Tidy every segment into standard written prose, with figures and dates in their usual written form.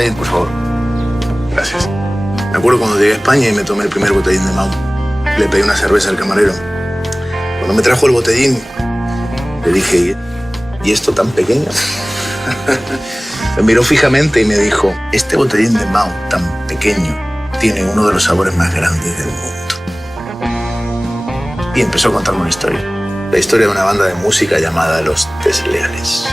botellín, por favor. Gracias. Me acuerdo cuando llegué a España y me tomé el primer botellín de Mau. Le pedí una cerveza al camarero. Cuando me trajo el botellín, le dije, ¿y esto tan pequeño? Me miró fijamente y me dijo, este botellín de Mau, tan pequeño, tiene uno de los sabores más grandes del mundo. Y empezó a contarme una historia. La historia de una banda de música llamada Los Desleales.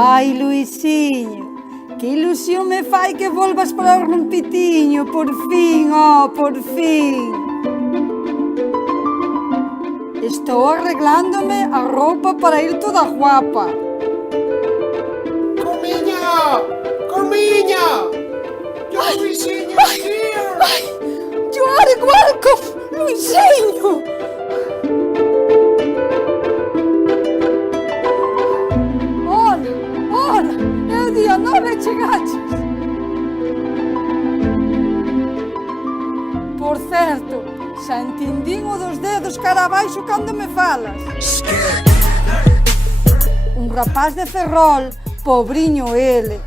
Ai, Luisiño, que ilusión me fai que volvas para o Rompitiño, por fin, por fin. Estou arreglándome a roupa para ir toda guapa. Comiña! Comiña! Your Luisiño is here! Ai, you are welcome, Luisiño! Hola, é o día 9 chegaches. Por certo, xa entendín o dos dedos cara abaixo cando me falas. Un rapaz de Ferrol, pobriño ele.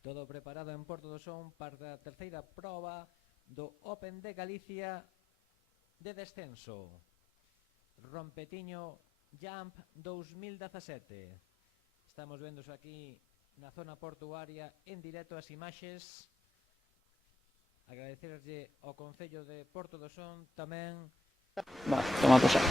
Todo preparado en Porto do Son para a terceira proba do Open de Galicia de descenso. Rompetiño Jump 2017. Estamos vendo aquí na zona portuaria en directo as imaxes. Agradecerlle ao Concello de Porto do Son tamén. Va, toma cosa.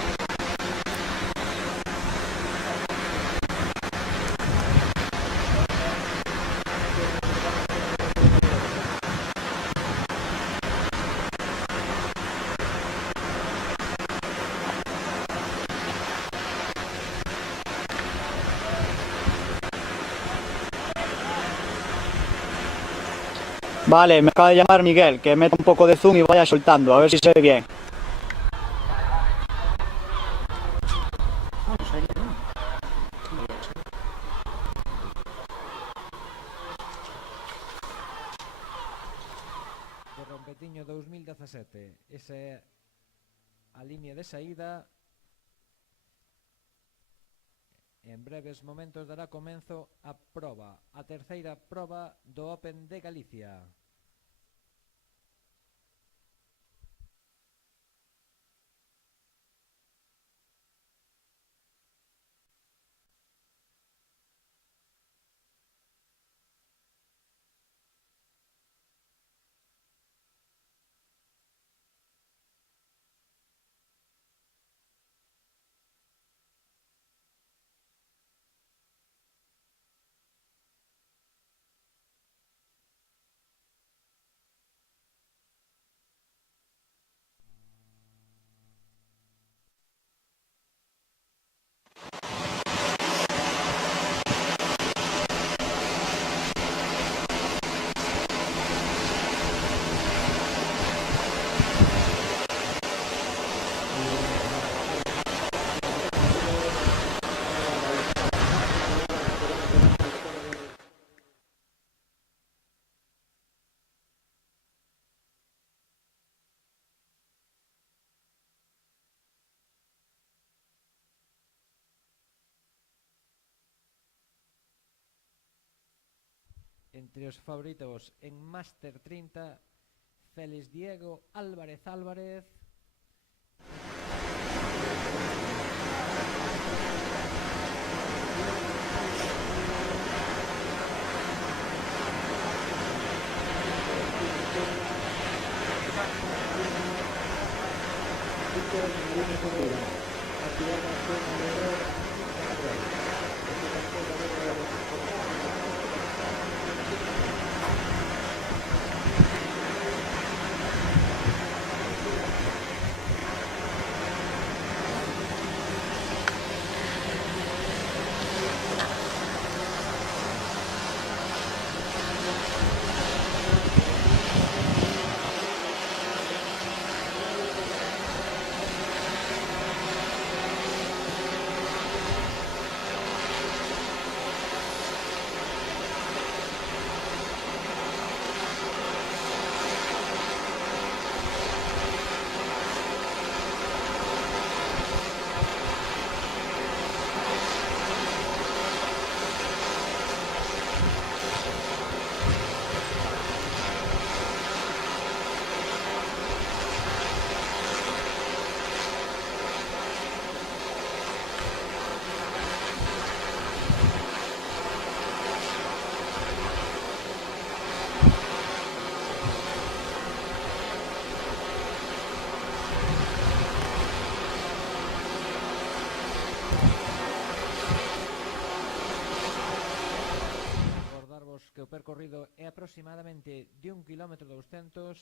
Vale, me acaba de llamar Miguel, que meta un poco de zoom y vaya soltando, a ver si se ve bien. De Rompetiño 2017. Esa é a línea de saída. En breves momentos dará comenzo a proba, a terceira proba do Open de Galicia. Entre os favoritos en Máster 30, Félix Diego Álvarez Álvarez. Que o percorrido é aproximadamente de 1 km 200.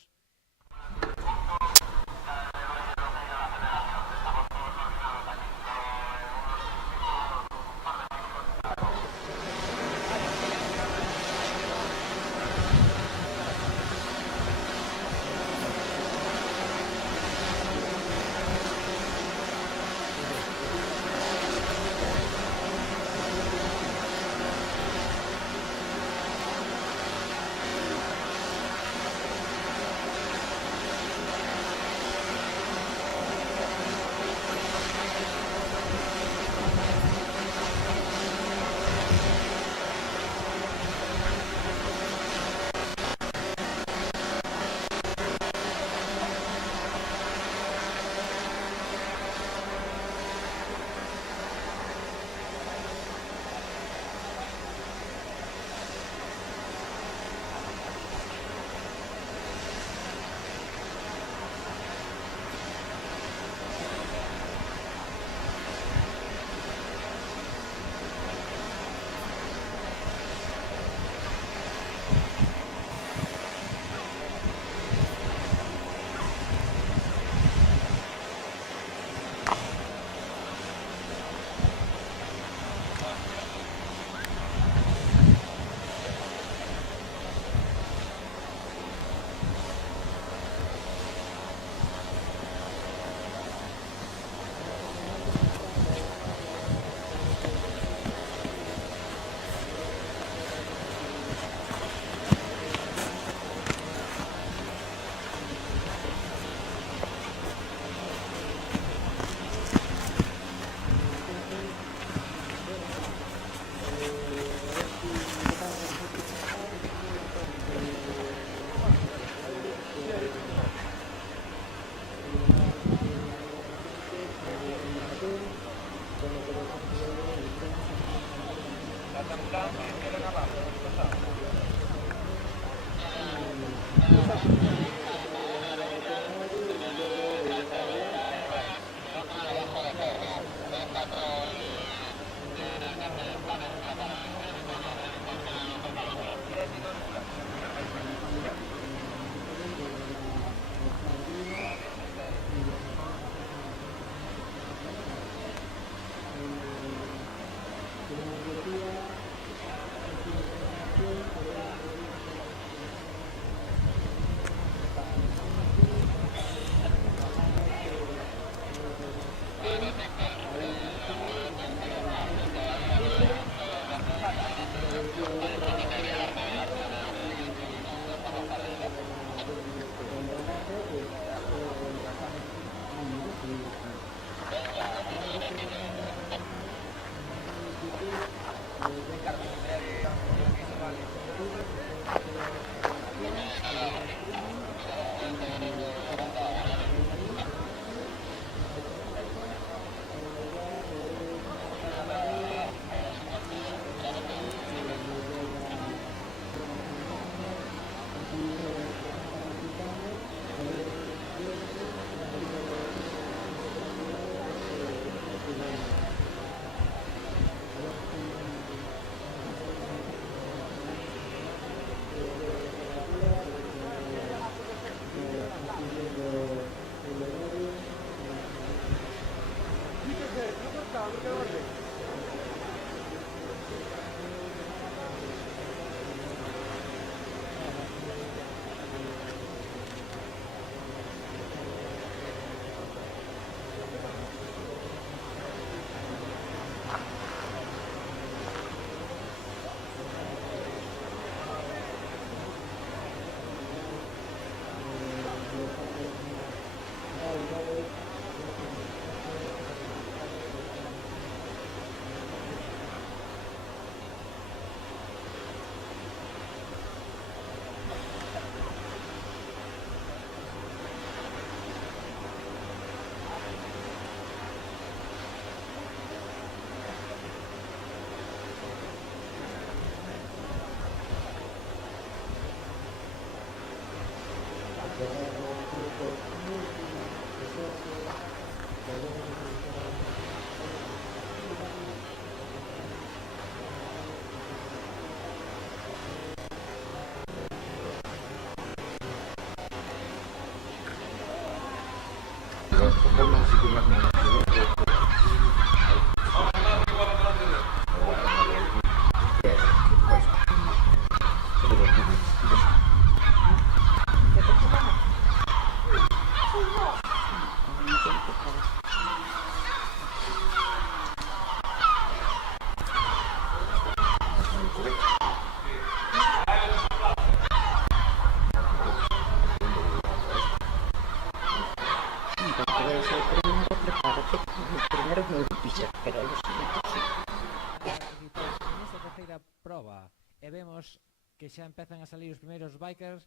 Nesta terceira proba e vemos que xa empezan a salir os primeiros bikers.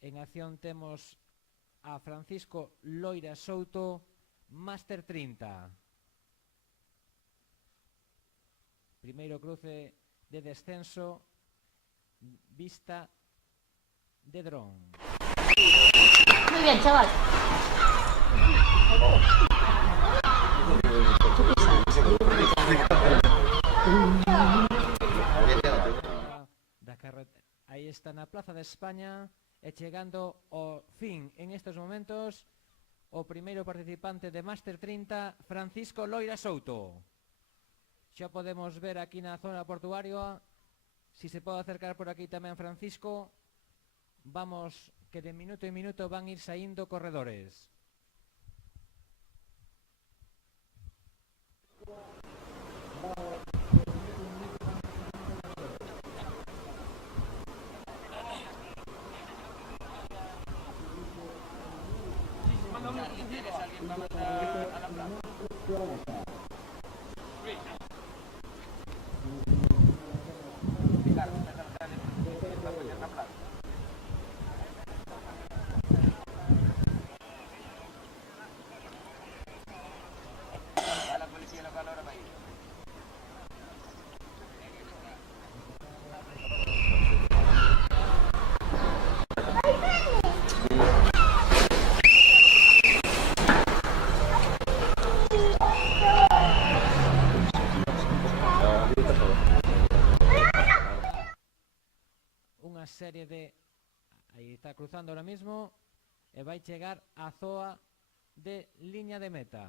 En acción temos a Francisco Loira Souto, Máster 30. Primeiro cruce de descenso, vista de dron. Muy bien, chaval. Aí está na Plaza de España e chegando ao fin en estes momentos o primeiro participante de Máster 30, Francisco Loira Souto. Xa podemos ver aquí na zona portuaria, si se pode acercar por aquí tamén Francisco. Vamos, que de minuto en minuto van ir saindo corredores. Unha serie de... Aí está cruzando ahora mismo e vai chegar a zoa de liña de meta.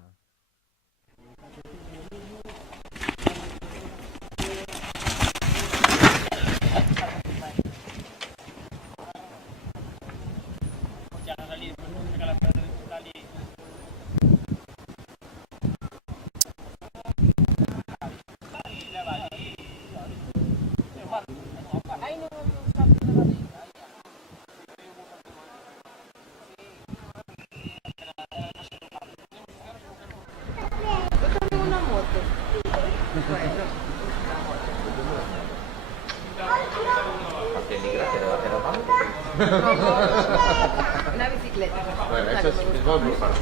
Una bicicleta. Bueno, eso es muy fácil.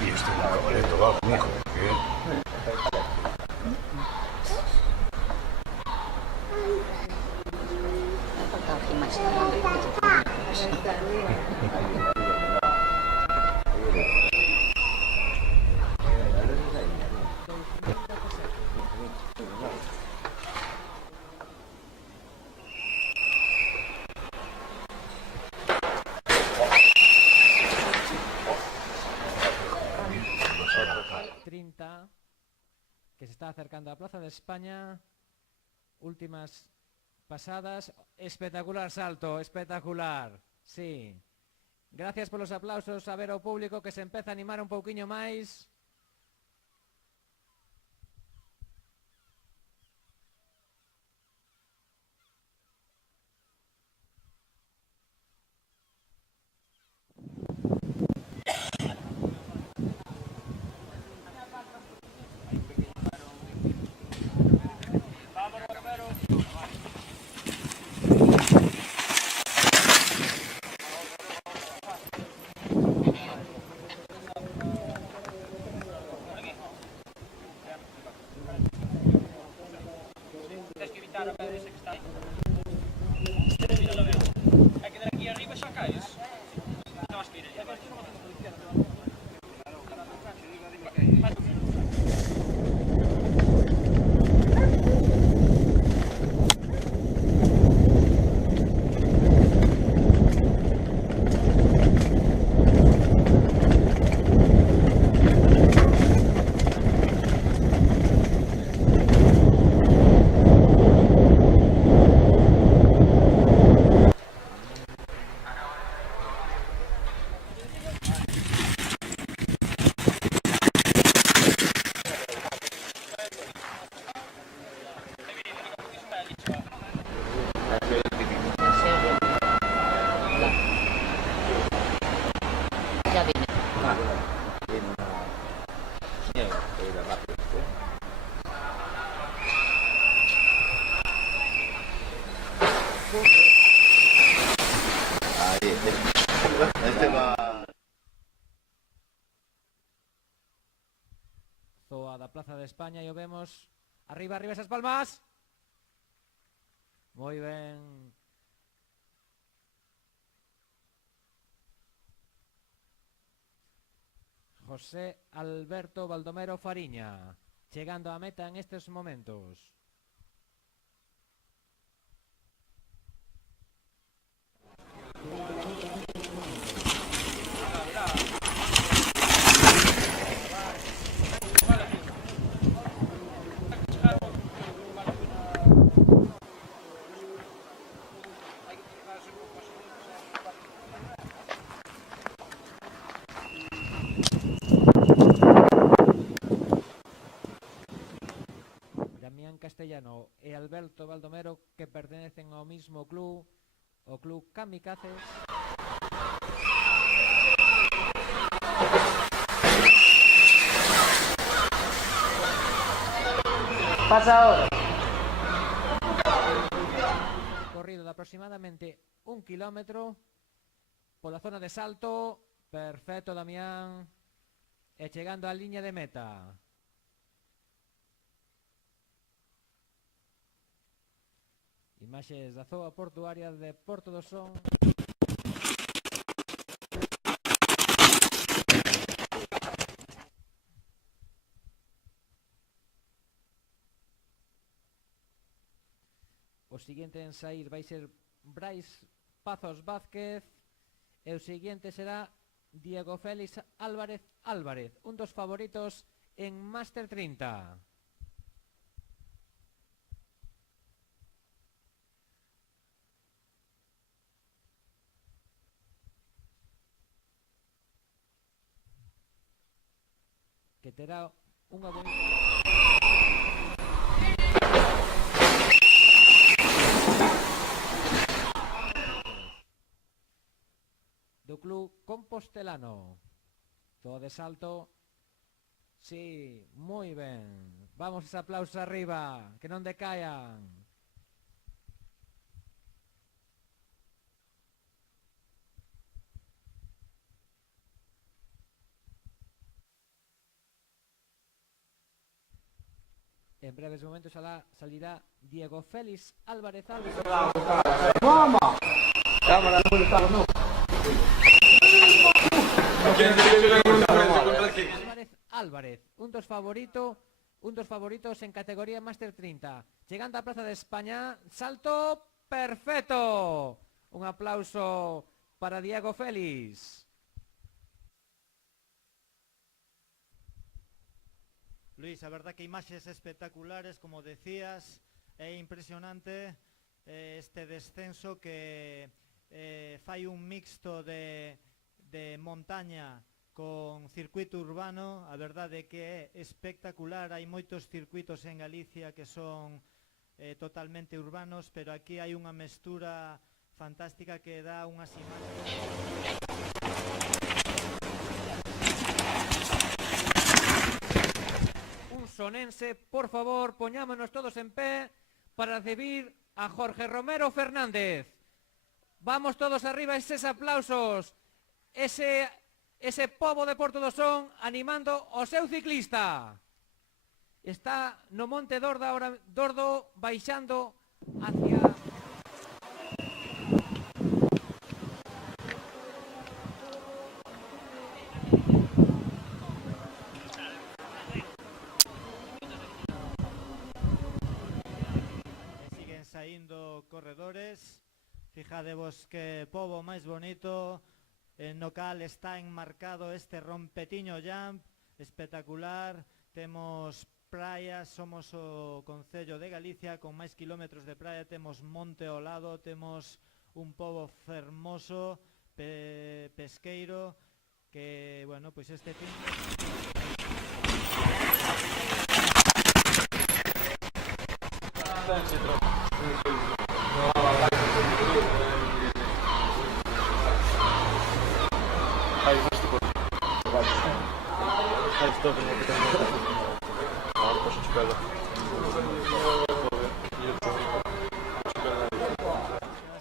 Y esto es un boleto, va, mijo. Que se está acercando a Plaza de España. Últimas pasadas. Espectacular salto, espectacular. Sí. Gracias por los aplausos a ver ao público que se empeza a animar un pouquiño máis. Plaza de España e o vemos. Arriba, arriba esas palmas. Moi ben. José Alberto Baldomero Fariña, chegando á meta en estes momentos. Castellano e Alberto Baldomero, que pertenecen ao mismo club, o club Kamikazes. Pasa ahora. Corrido de aproximadamente 1 kilómetro pola zona de salto. Perfecto, Damián. E chegando á liña de meta. Imaxes da zoa portuaria de Porto do Son. O seguinte en sair vai ser Brais Pazos Vázquez. E o seguinte será Diego Félix Álvarez Álvarez, un dos favoritos en Máster 30. Que terá unha bonita... do club compostelano. Todo de salto. Sí, moi ben. Vamos, ese aplauso arriba, que non decaian. En breves momentos salirá Diego Félix Álvarez Álvarez. Álvarez, un dos favoritos en categoría Máster 30. Chegando á Plaza de España, salto perfecto. Un aplauso para Diego Félix. Luis, a verdad que imaxes espectaculares, como decías, é impresionante este descenso que fai un mixto de montaña con circuito urbano. A verdade que é espectacular. Hai moitos circuitos en Galicia que son totalmente urbanos, pero aquí hai unha mestura fantástica que dá unhas imaxes. Sonense, por favor, poñámonos todos en pé para recibir a Jorge Romero Fernández. Vamos todos arriba, eses aplausos, ese pobo de Porto do Son animando o seu ciclista. Está no Monte Dordo baixando hacia... Saindo corredores. Fijadevos que pobo máis bonito, no cal está enmarcado este rompetiño jump espectacular. Temos praias, somos o Concello de Galicia con máis kilómetros de praia, temos monte ao lado, temos un pobo fermoso, pesqueiro, que, bueno, pois este fin...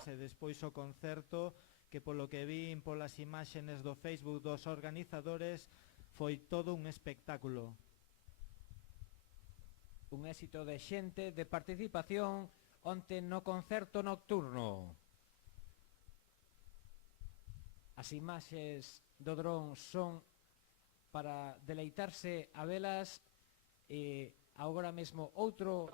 E despois o concerto, que polo que vin polas imaxes do Facebook dos organizadores, foi todo un espectáculo. Un éxito de xente de participación onte no concerto nocturno. As imaxes do dron son para deleitarse a velas e agora mesmo outro...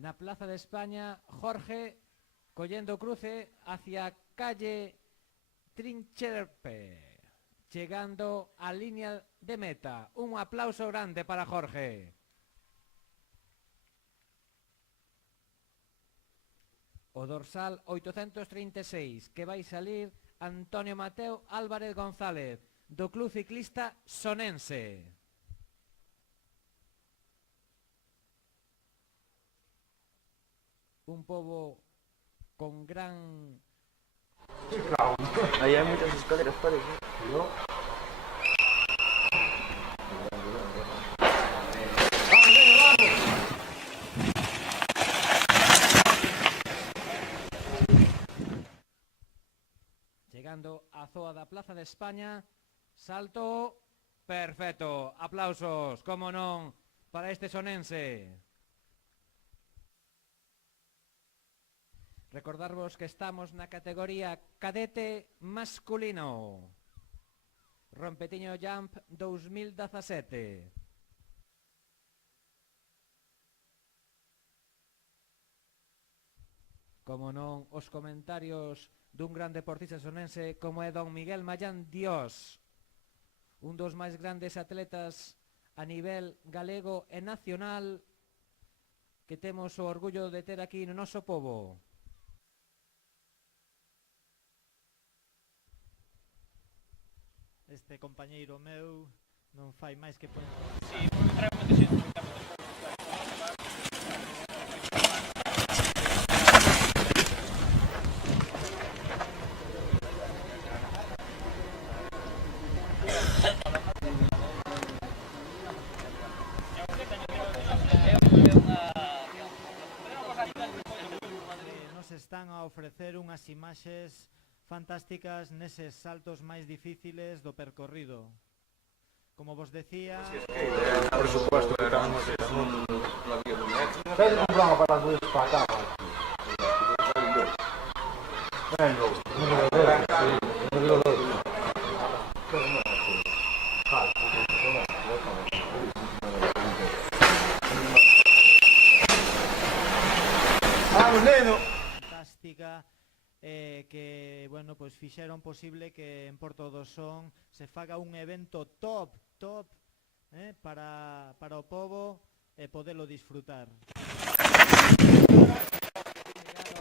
Na Plaza de España, Jorge collendo cruce hacia calle Trincherpe, chegando á línea de meta. Un aplauso grande para Jorge. O dorsal 836, que vai salir Antonio Mateo Álvarez González, do Club Ciclista Sonense. Un pobo con gran... Ahí hay muchas escaleras, parece. Chegando á zoa da Plaza de España, salto perfecto. Aplausos, como non, para este sonense. Recordarvos que estamos na categoría cadete masculino. Rompetiño Jump 2017. Como non, os comentarios dun gran deportista sonense como é don Miguel Mayán Dios, un dos máis grandes atletas a nivel galego e nacional que temos o orgullo de ter aquí no noso pobo. Este compañeiro meu non fai máis que poñer. Nos están a ofrecer unhas imaxes fantásticas neses saltos máis difíciles do percorrido. Como vos decía... Por supuesto, éramos un... Pedro compramos para las luces para acá. Vengo, número 2. Número 2. ¡Vamos, neno! Fantástica. Que, bueno, pues fixeron posible que en Porto do Son se faga un evento top para o pobo e podelo disfrutar.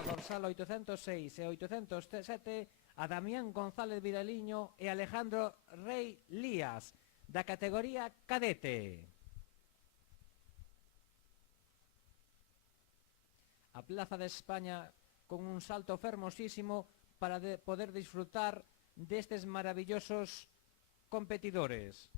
Dorsal 806 e 807 a Damián González Viraliño e Alejandro Rey Lías, da categoría cadete. A Plaza de España con un salto fermosísimo para poder disfrutar destes maravillosos competidores.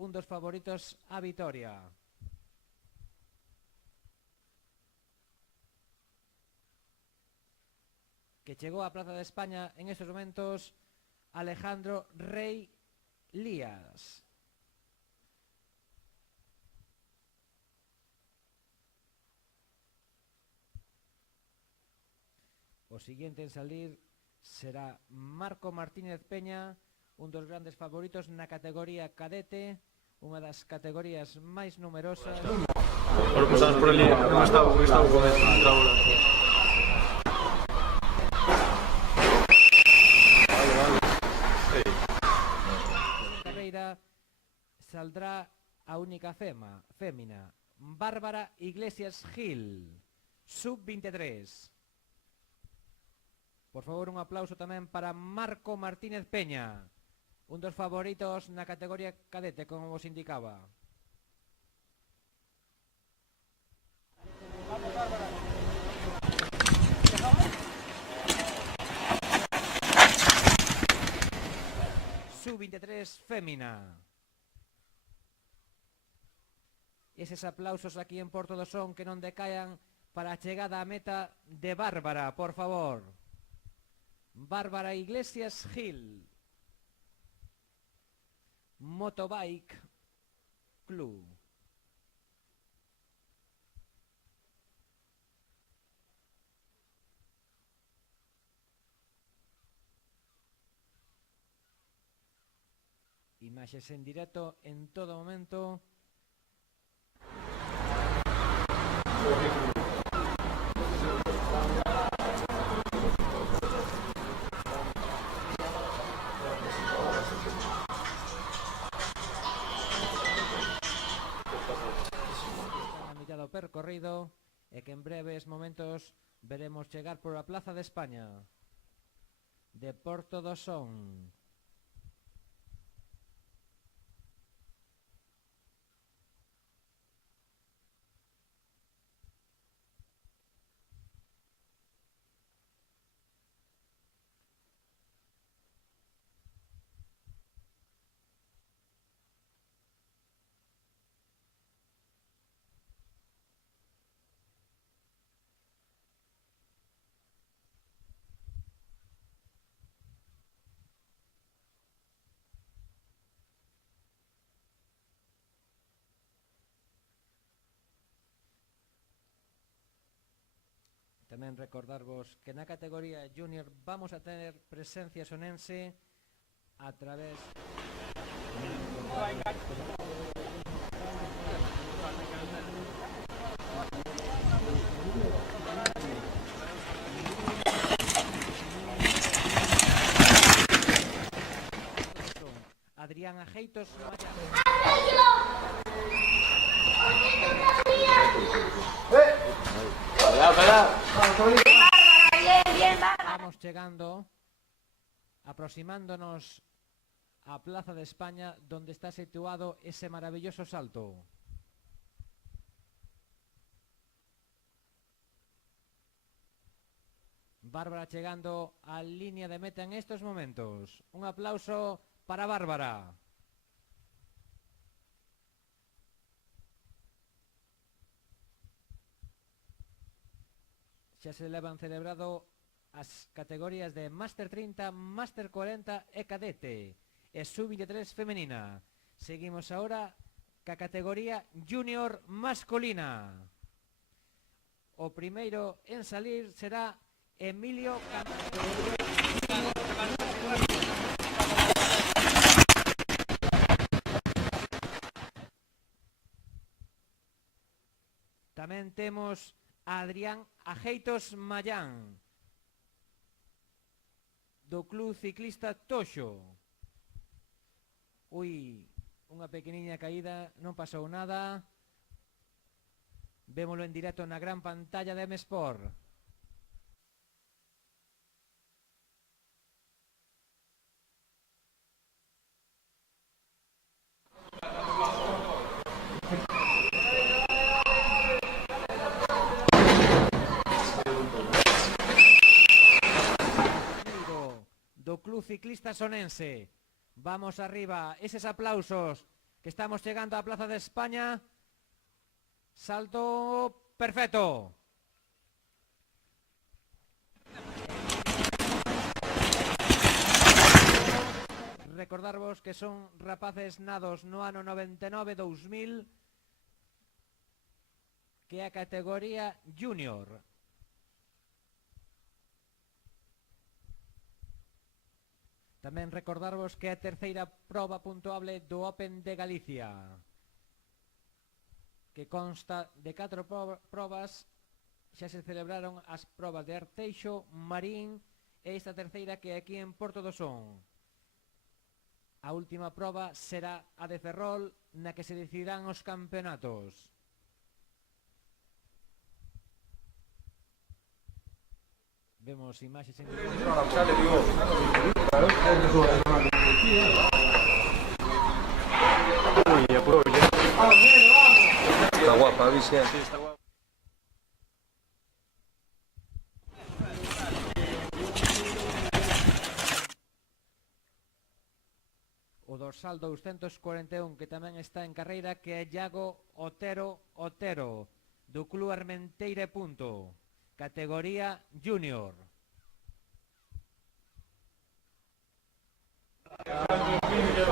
Un dos favoritos a vitoria. Que chegou á Plaza de España en estes momentos Alejandro Rey Lías. O siguiente en salir será Marco Martínez Peña, un dos grandes favoritos na categoría cadete, unha das categorías máis numerosas. Ahora pasamos por ali, estaba con esta trábola. Carreira única fémina, Bárbara Iglesias Gil, sub-23. Por favor, un aplauso tamén para Marco Martínez Peña, un dos favoritos na categoría cadete, como vos indicaba. Sub-23 fémina. Eses aplausos aquí en Porto do Son que non decaian para a chegada á meta de Bárbara, por favor. Bárbara Iglesias Gil, Motobike Club. Imaxes en directo en todo momento. A mitad do percorrido e que en breves momentos veremos chegar por a Plaza de España de Porto do Son. Tamén recordarvos que na categoría junior vamos a ter presencia sonense a través Adrián Ajeitos Vamos chegando, aproximándonos a Plaza de España, donde está situado ese maravilloso salto. Bárbara chegando a línea de meta en estos momentos. Un aplauso para Bárbara. Xa se levan celebrado as categorías de Máster 30, Máster 40 e Cadete e Sub-23 femenina. Seguimos agora ca categoría Junior masculina. O primeiro en salir será Emilio Tamén temos Adrián Ajeitos Mayán, do Club Ciclista Toxo. Unha pequeniña caída, non pasou nada. Vémolo en directo na gran pantalla de M-Sport. Do Club Ciclista Sonense. Vamos arriba, eses aplausos que estamos chegando á Plaza de España. Salto perfecto. Recordarvos que son rapaces nados no ano 99-2000, que é a categoría junior. Tamén recordarvos que é a terceira proba puntuable do Open de Galicia, que consta de 4 probas. Xa se celebraron as probas de Arteixo, Marín e esta terceira que é aquí en Porto do Son. A última proba será a de Ferrol, na que se decidirán os campeonatos. Vemos imaxes en... Está guapa, Vicente. Sí, está guapa. O dorsal 241 que tamén está en carreira, que é Iago Otero, do Club Armenteira e Punto, categoría Junior.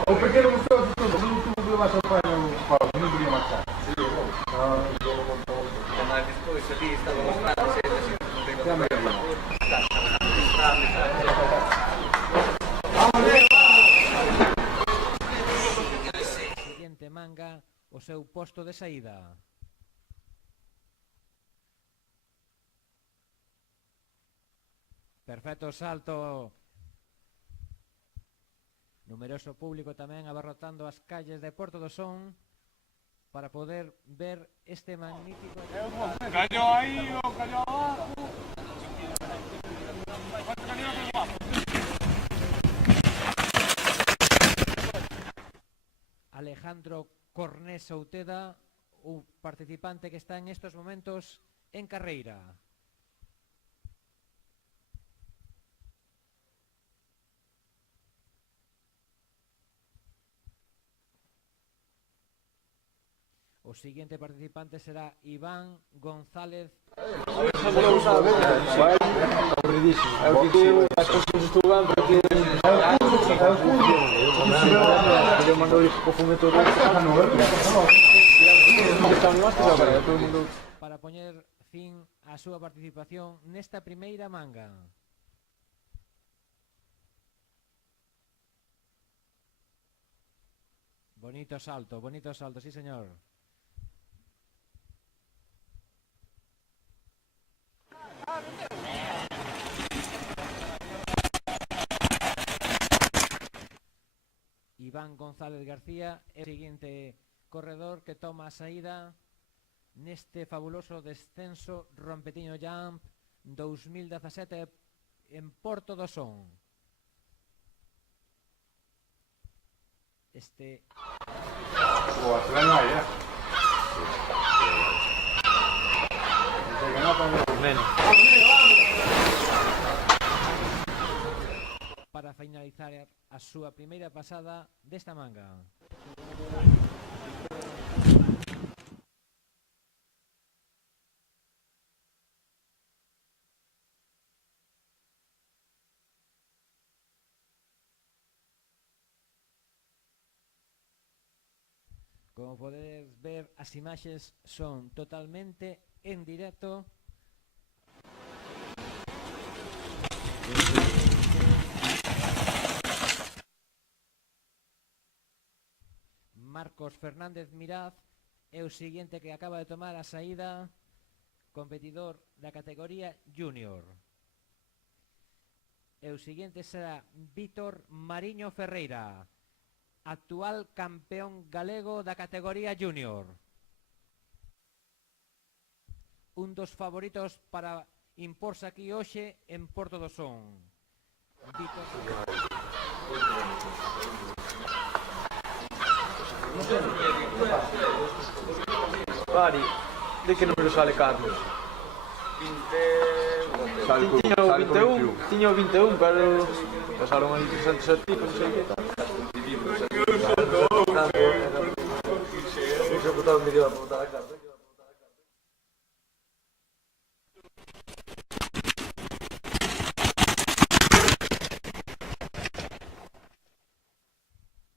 O pequeno gustou de tudo, non tuvo que levar ao pai no Paulo, non queria marchar. Mas despois ali estaba bastante, non tengo problema. Siguiente manga, o seu posto de saída. Perfecto salto. Numeroso público tamén abarrotando as calles de Porto do Son para poder ver este magnífico... Cayó ahí o cayó abajo. Alejandro Cornés Outeda, un participante que está en estos momentos en carreira. O siguiente participante será Iván González. Aburridísimo. É o que as cousas estudan para que... Eu mandou ir para o fumetor para poñer fin á súa participación nesta primeira manga. Bonito salto, sí señor. Iván González García é o seguinte corredor que toma a saída neste fabuloso descenso Rompetiño Jump 2017 en Porto do Son. Este... O Atlanta aí, é? Para finalizar a súa primeira pasada desta manga. Como podedes ver, as imaxes son totalmente en directo. Marcos Fernández Miraz é o seguinte que acaba de tomar a saída, competidor da categoría Junior. E o seguinte será Vítor Mariño Ferreira, actual campeón galego da categoría Junior. Un dos favoritos para imporse aquí hoxe en Porto do Son. Vítor... Pari, de que número sale Carlos? 20... Tiño 21, pero pasaron aí 300 tipos, non sei que tal. Se botar un vídeo para botar a carta.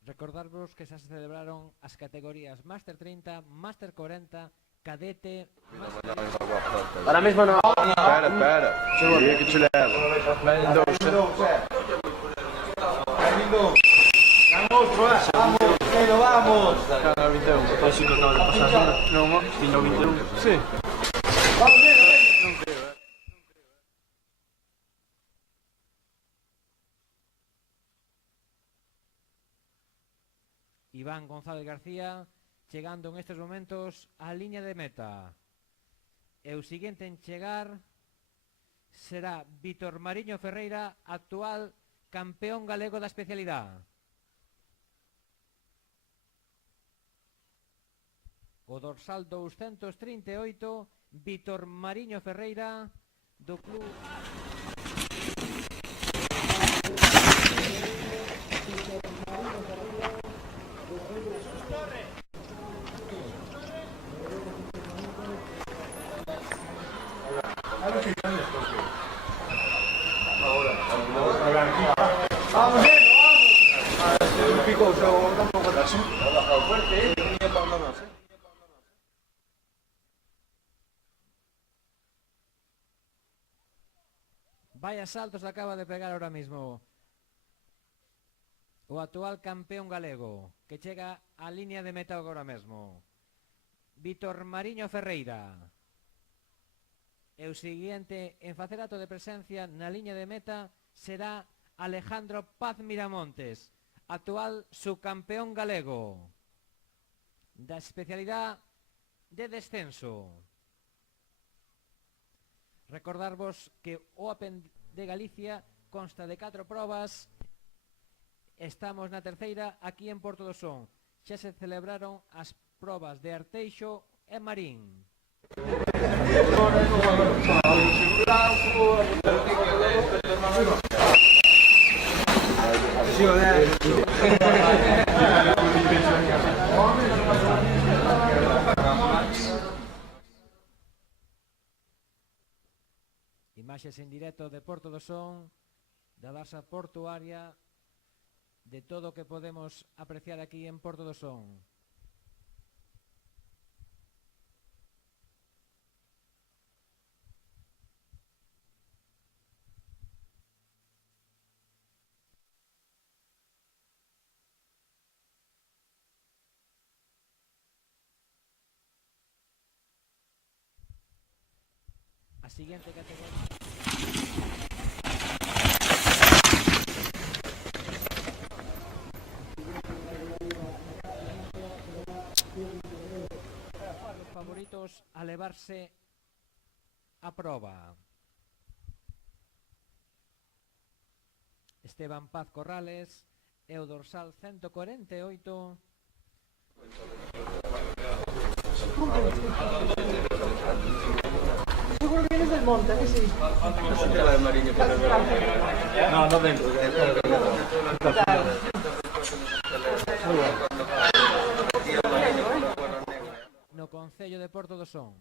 Recordarvos que xa se celebraron as categorías Máster 30, Máster 40, Cadete... Ahora mismo no. Espera. Sí, que te levo. Ven dos. Vamos, pero vamos. Cada 21. Pois si non estaba de pasar. Non, tiño 21. Sí. Iván González García, chegando en estes momentos á liña de meta. E o seguinte en chegar será Vítor Mariño Ferreira, actual campeón galego da especialidade. O dorsal 238, Vítor Mariño Ferreira, do club... Vaya saltos acaba de pegar ahora mismo o actual campeón galego, que chega á línea de meta agora mesmo. Vítor Mariño Ferreira. E o seguinte en facer acto de presencia na liña de meta será Alejandro Paz Miramontes, actual subcampeón galego da especialidade de descenso. Recordarvos que o Open de Galicia consta de 4 probas. Estamos na terceira aquí en Porto do Son. Xa se celebraron as probas de Arteixo e Marín. Imaxes en directo de Porto do Son, da base portuaria, de todo o que podemos apreciar aquí en Porto do Son. A siguiente categoría. Los favoritos a levarse a proba. Esteban Paz Corrales e o dorsal 148. Seguro que vienes del monte, que sí. No, no dentro. No Concello de Porto do Son.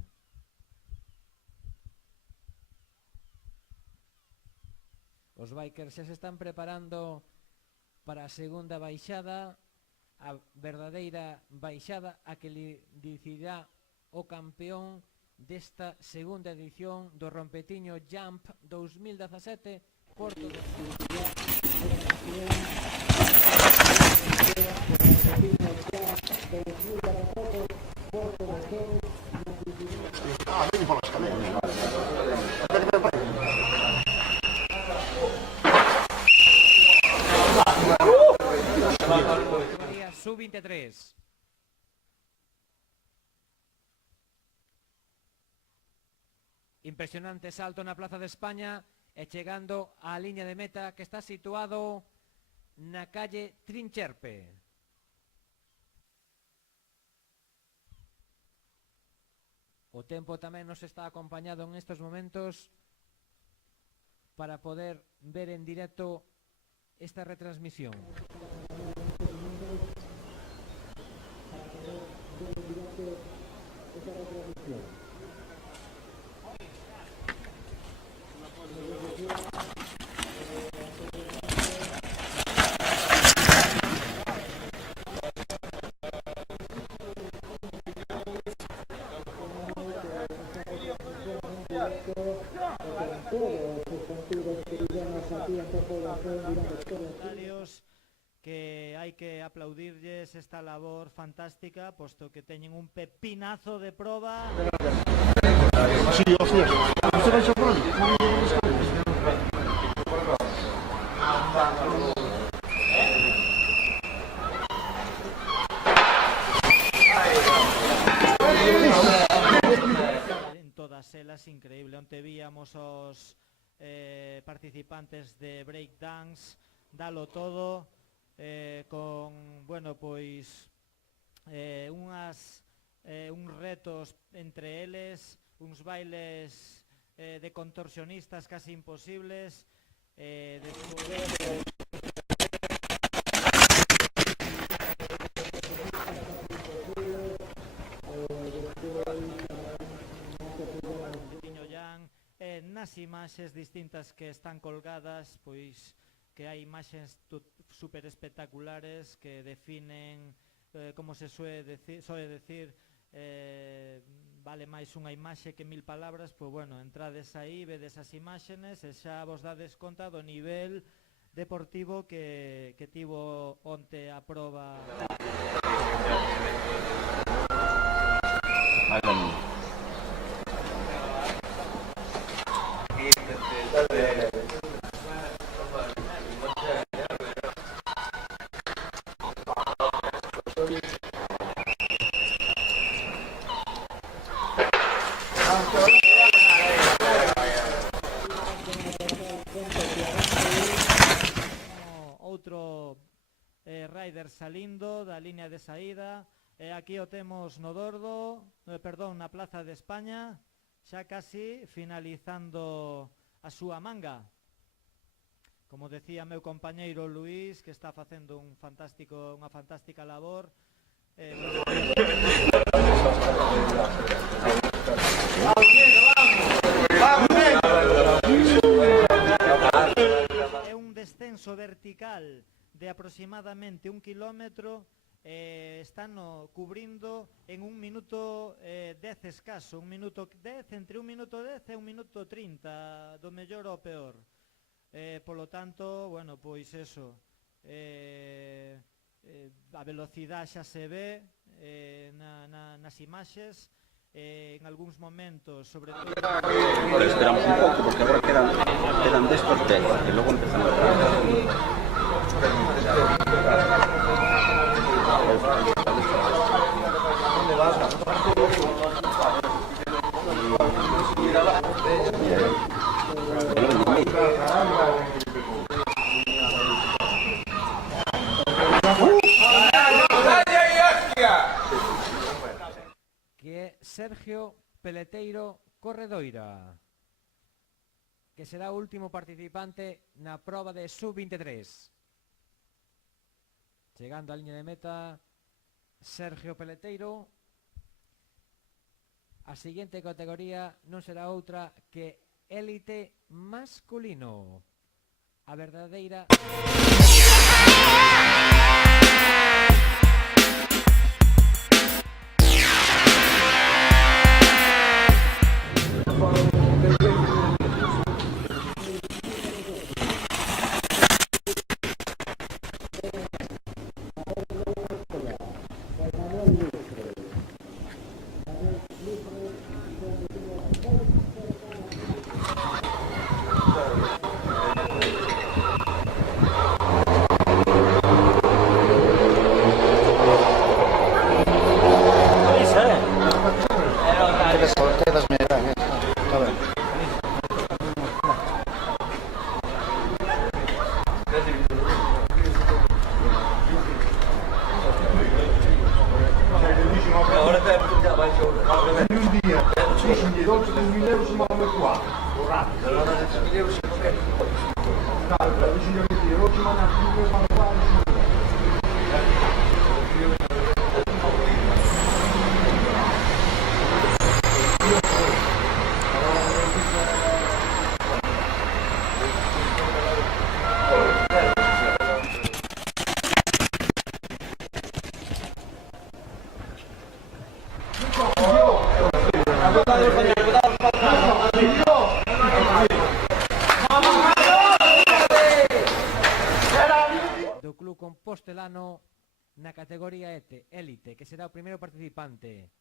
Os bikers xa se están preparando para a segunda baixada, a verdadeira baixada a que li decidirá o campeón desta segunda edición do Rompetiño Jump 2017 Porto do Son. Sub-23. Impresionante salto na Plaza de España e chegando á liña de meta que está situado na calle Trincherpe. O tempo tamén nos está acompañado en estes momentos para poder ver en directo esta retransmisión. Que hai que aplaudirlles esta labor fantástica, posto que teñen un pepinazo de proba. Sí, hostia. ¿Usted vai por ali? os participantes de breakdance, dalo todo, con, bueno, pois uns retos entre eles, uns bailes de contorsionistas casi imposibles, nas imaxes distintas que están colgadas, pois que hai imaxes super espectaculares que definen, como se soe decir, vale máis unha imaxe que 1000 palabras. Pois bueno, entrades aí, vedes as imaxes e xa vos dades conta do nivel deportivo que tivo onte a proba. Outro rider salindo da línea de saída, e aquí o temos no Dordo, na Plaza de España, xa casi finalizando a súa manga. Como decía meu compañeiro Luís, que está facendo unha fantástica labor. É un descenso vertical de aproximadamente 1 kilómetro, están cubrindo en 1 minuto 10 escaso, 1 minuto 10, entre 1 minuto 10 e 1 minuto 30, do mellor ao peor. Polo tanto, bueno, pois eso, a velocidade xa se ve nas imaxes, en algúns momentos, sobre todo... Esperamos un pouco, porque agora quedan destos 10, que logo empezamos a trabajar. Que é Sergio Peleteiro Corredoira, que será o último participante na proba de sub-23. Chegando á liña de meta Sergio Peleteiro. A seguinte categoría non será outra que élite masculino, a verdadeira... do club compostelano na categoría élite, que será o primeiro participante.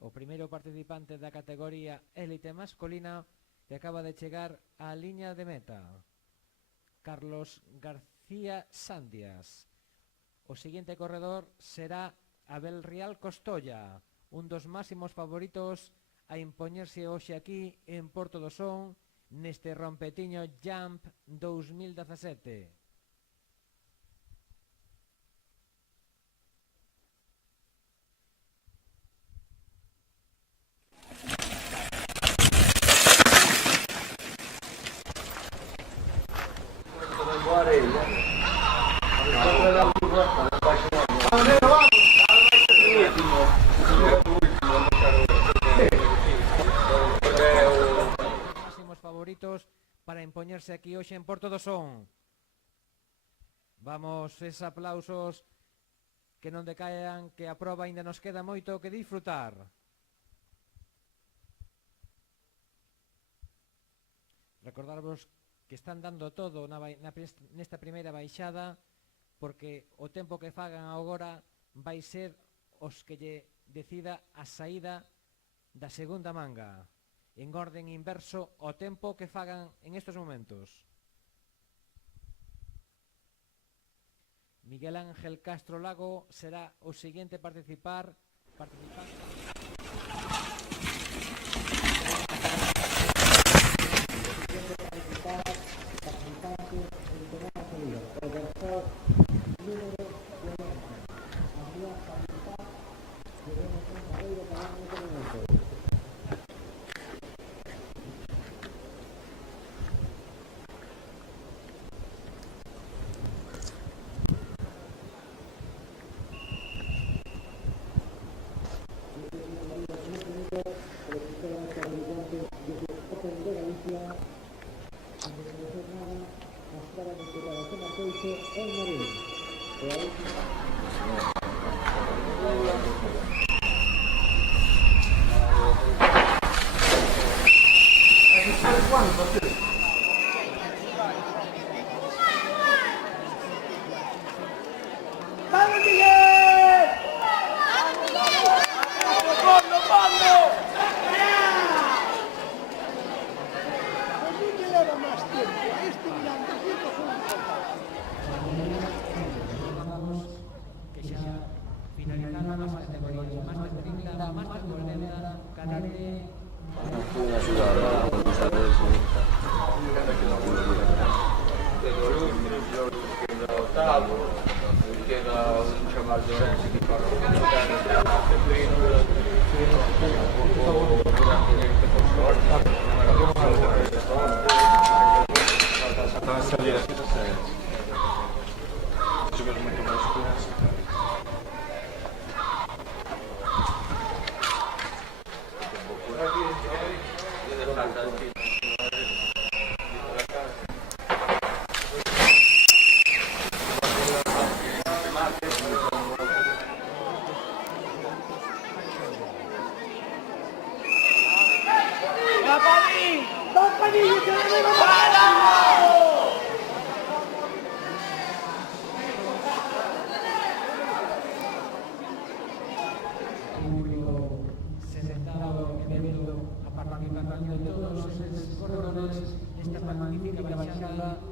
O primeiro participante da categoría élite masculina que acaba de chegar á liña de meta, Carlos García Sandias, O seguinte corredor será Abel Real Costolla, un dos máximos favoritos a impoñerse hoxe aquí en Porto do Son neste Rompetiño Jump 2017. Máximos favoritos para impoñerse aquí hoxe en Porto do Son. Vamos, eses aplausos que non decaian, que a proba ainda nos queda moito que disfrutar. Recordarvos que están dando todo nesta primeira baixada, porque o tempo que fagan agora vai ser os que lle decida a saída da segunda manga. En orden inverso o tempo que fagan en estes momentos. Miguel Ángel Castro Lago será o seguinte participante.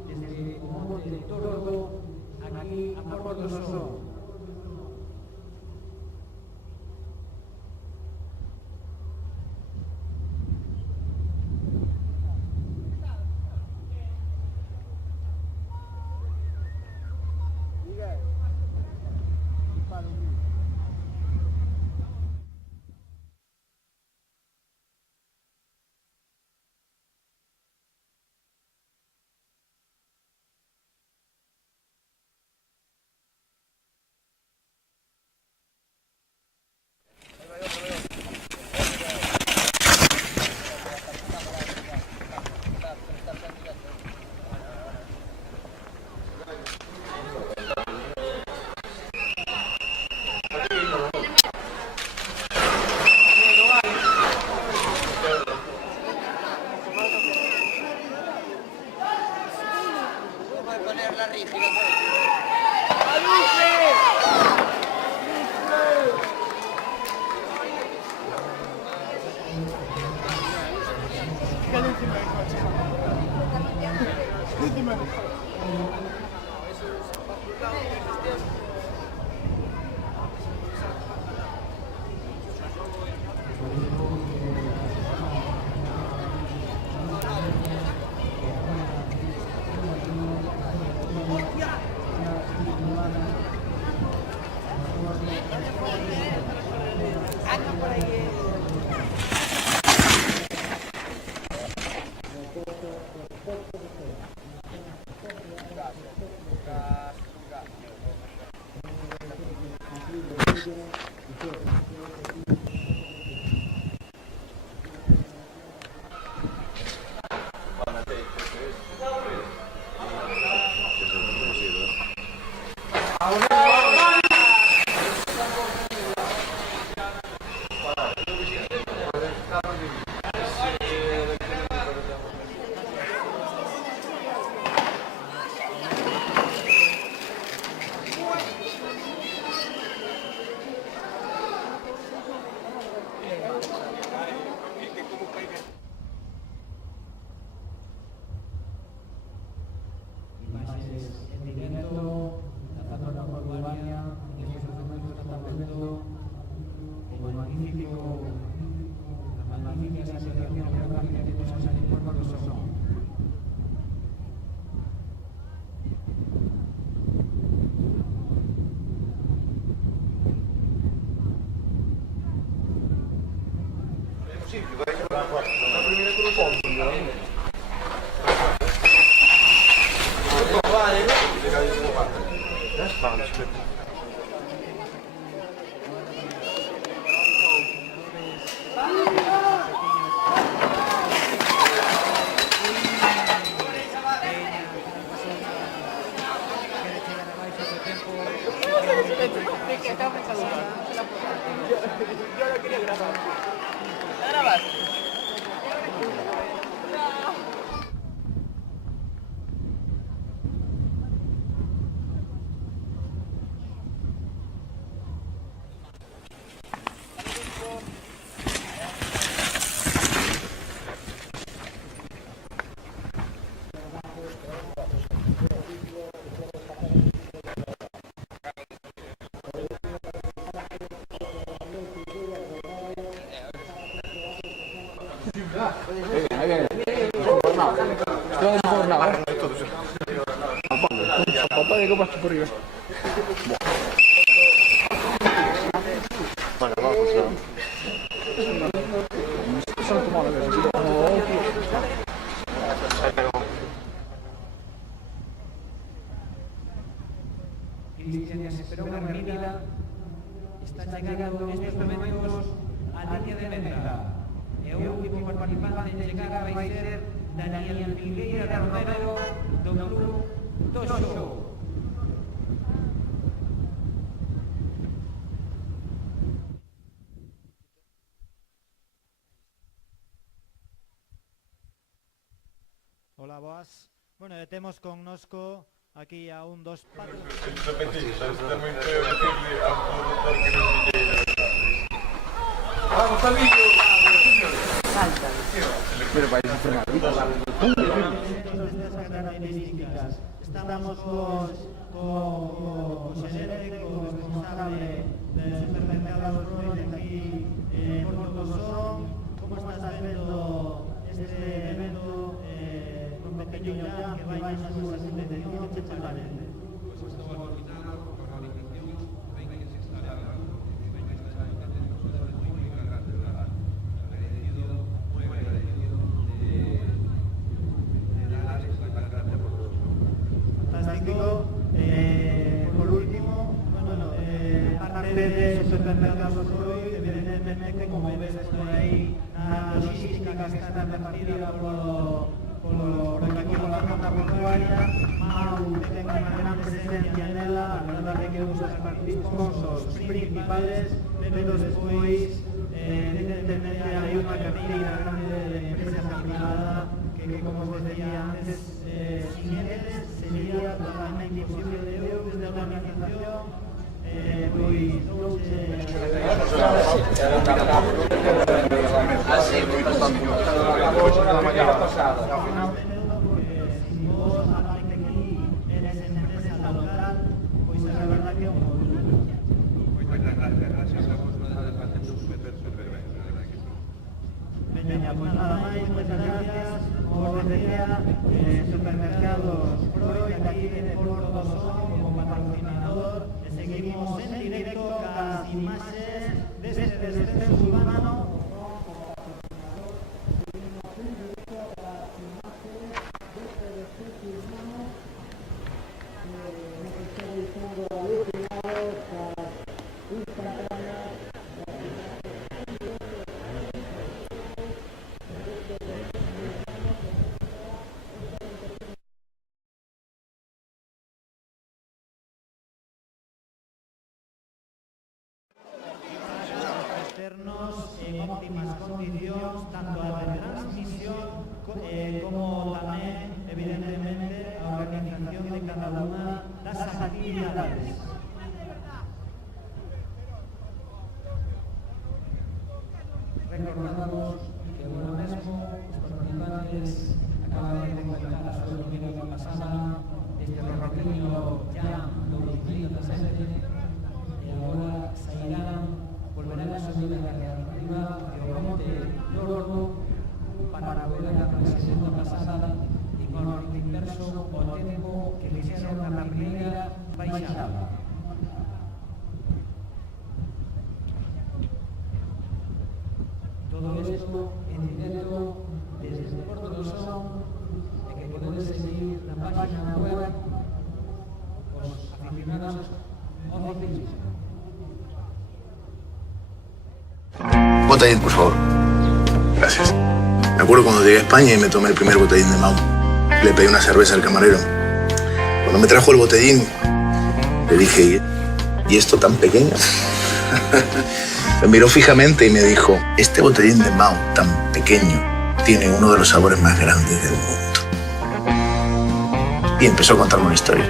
Desde o Monte de Tordo, aquí a Porto do Son. Anda por aí. Cristian se esperou unha medida, está chegando nestes momentos a liña de meta. E o último participante en chegar vai ser Daniel Figueira Romero do Club Toxo. Hola, boas. Bueno, temos connosco aquí a un dos patos. Vamos, amigo. Estamos con xerente, con responsable del supermercado Roy aquí en Porto Son. ¿Cómo estás vendo este evento con pequeño ya que vai nas súas intenciones e paralelo? Pues estamos coordinados con la organización, venga que se instala, venga esta organización nosotros muy grande, agradecido, muy agradecido de dar esta grande por todos. Fantástico. Por último, parte de supermercados Roy, evidentemente, como ves por aí, na logística que está repartida por aquí por la zona portuaria, Mau ten unha gran presencia nela, a verdade que os sponsors principales, pero despois, evidentemente, hai unha carteira grande de empresas privada que, como os decía antes, sin eles sería totalmente imposible. Eu, desde a organización, pois trouxe Venga, pues nada más, muchas gracias. Como os decía, Supermercados Roy, aquí de Porto Son, como patrocinador, seguimos en directo las imágenes desde descenso urbano. En óptimas condicións, tanto a retransmisión como tamén, evidentemente, a organización de cada unha das actividades. Recordamos que agora mesmo os participantes acaban de completar a súa primeira pasada desde o Rompetiño Jam 2017 e agora sairán, volverán a subir a arriba e o monte Lordo para poder a segunda pasada e con o inverso o tempo que fixeron na primeira baixada. Todo isto en directo desde o Porto do Son e que podedes seguir na página web os aficionados ao ciclismo. Botellín, por favor. Gracias. Me acuerdo cuando llegué a España y me tomé el primer botellín de Mau. Le pedí una cerveza al camarero. Cuando me trajo el botellín, le dije, ¿y esto tan pequeño? Me miró fijamente y me dijo, este botellín de Mau, tan pequeño, tiene uno de los sabores más grandes del mundo. Y empezó a contarme una historia.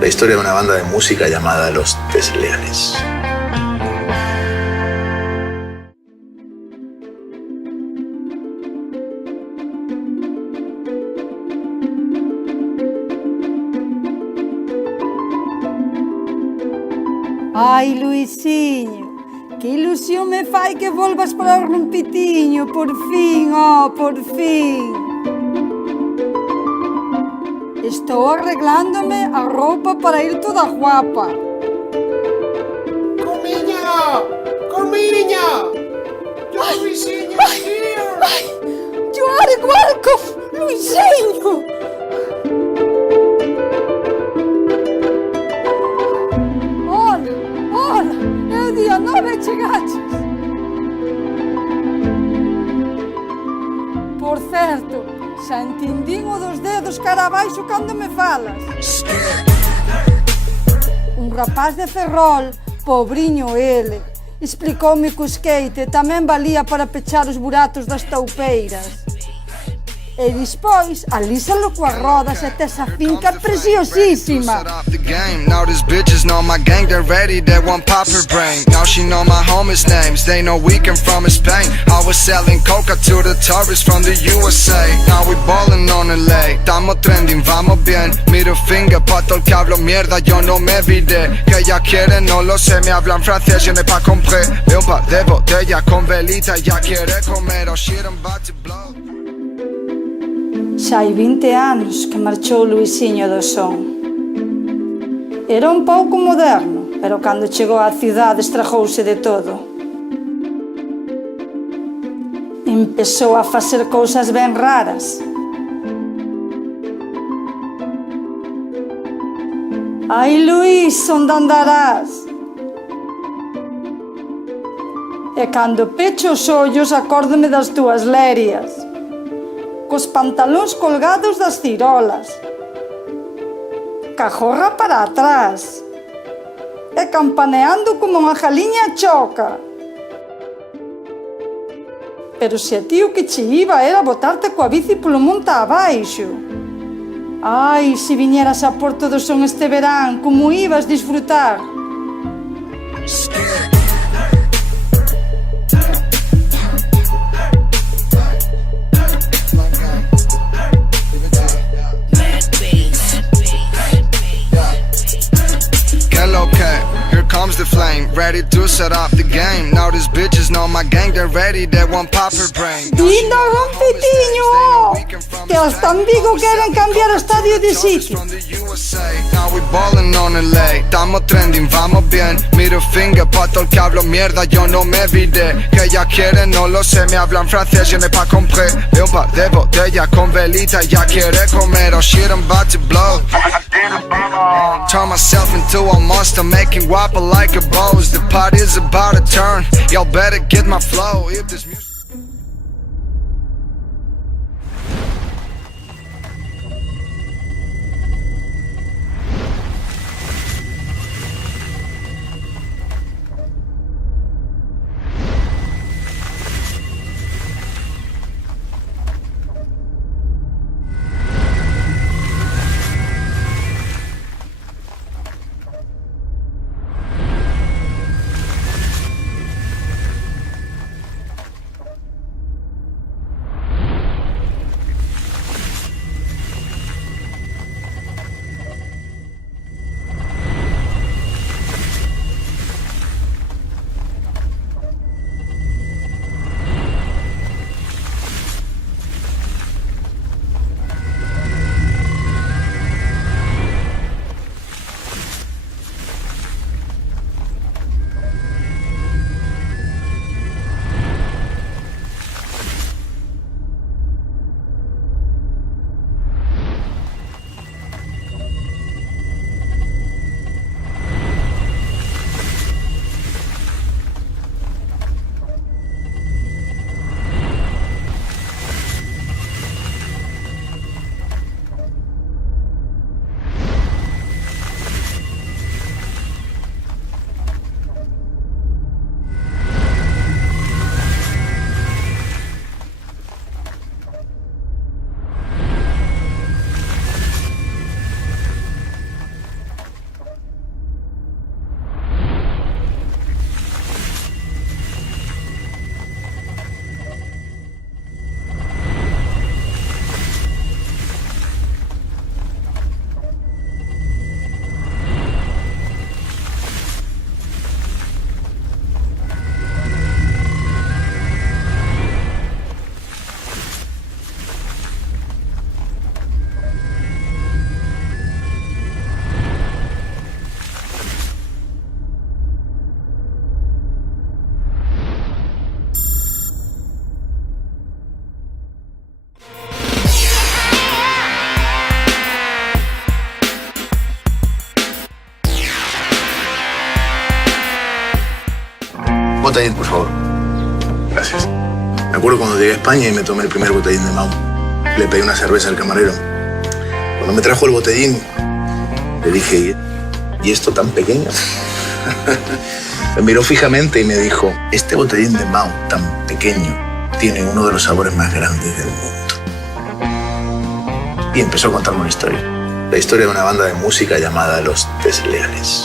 La historia de una banda de música llamada Los Desleales. Ai, Luisiño, que ilusión me fai que volvas para o Rompetiño, por fin, por fin. Estou arreglándome a roupa para ir toda guapa. Comiña! Comiña! Your Luisinho is here! You are welcome, Luisinho! Hola, é o día 9 e chegaches. Por certo, xa entendín o dos dedos cara abaixo cando me falas. Un rapaz de Ferrol, pobriño ele, explicoume que o skate tamén valía para pechar os buratos das toupeiras. E despois alísalo coas rodas e tes a finca preciosísima. Now these bitches know my gang, they're ready, they want pop her brain. Now she know my homies' names, they know we came from Spain. I was selling coca to the tourists from the USA. Now we ballin' on LA, estamos trending, vamos bien. Middle finger pa' todo el que hablo mierda, yo no me viré. Que ella quiere, no lo sé, me hablan francés, yo no pa' compré. Veo un par de botellas con velita, ya quiere comer, oh shit, I'm about to blow. Xa hai 20 anos que marchou Luisiño do Son. Era un pouco moderno, pero cando chegou á cidade estragouse de todo. Empezou a facer cousas ben raras. Ai, Luís, onde andarás? E cando pecho os ollos acórdome das túas lerias, cos pantalóns colgados das cirolas, ca jorra para atrás e campaneando como unha galiña choca. Pero se a ti o que che iba era botarte coa bici polo monte abaixo. Ai, se viñeras a Porto do Son este verán, como ibas disfrutar. Okay, here comes the flame, ready to set off the game. fame. Now these bitches know my gang, they're ready, they want pop her brain. Vindo Rompetiño! Que hasta en Vigo queren cambiar o estadio de sitio. Now we ballin' on LA, estamos trending, vamos bien. Middle finger pa' todo el que hablo mierda, yo no me viré. Que ella quiere, no lo sé, me hablan francés, je n'ai pas compris. Veo un par de botellas con velita, ya quiere comer, oh shit, I'm about to blow. Turn myself into a monster, making guapa like a boss. The party's about to turn, y'all better get my flow. If this music Botellín, por favor. Gracias. Me acuerdo cuando llegué a España y me tomé el primer botellín de Mau. Le pedí una cerveza al camarero. Cuando me trajo el botellín, le dije, ¿y esto tan pequeño? Me miró fijamente y me dijo, este botellín de Mau, tan pequeño, tiene uno de los sabores más grandes del mundo. Y empezó a contarme una historia. La historia de una banda de música llamada Los Desleales.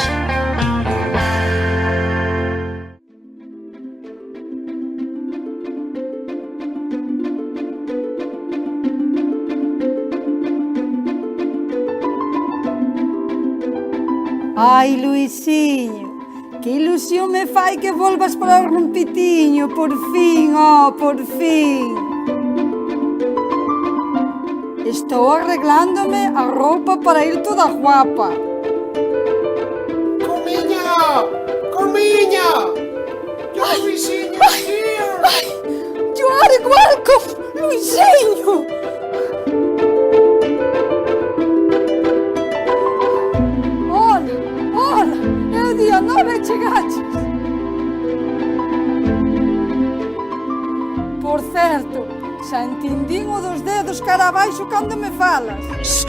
Ai, Luisiño, que ilusión me fai que volvas para o Rompetiño, por fin, oh, por fin. Estou arreglándome a roupa para ir toda guapa. Comiña! Comiña! Your Luisiño is here! You are welcome, Luisiño! Día 9 chegaches. Por certo, xa entendín o dos dedos cara abaixo cando me falas.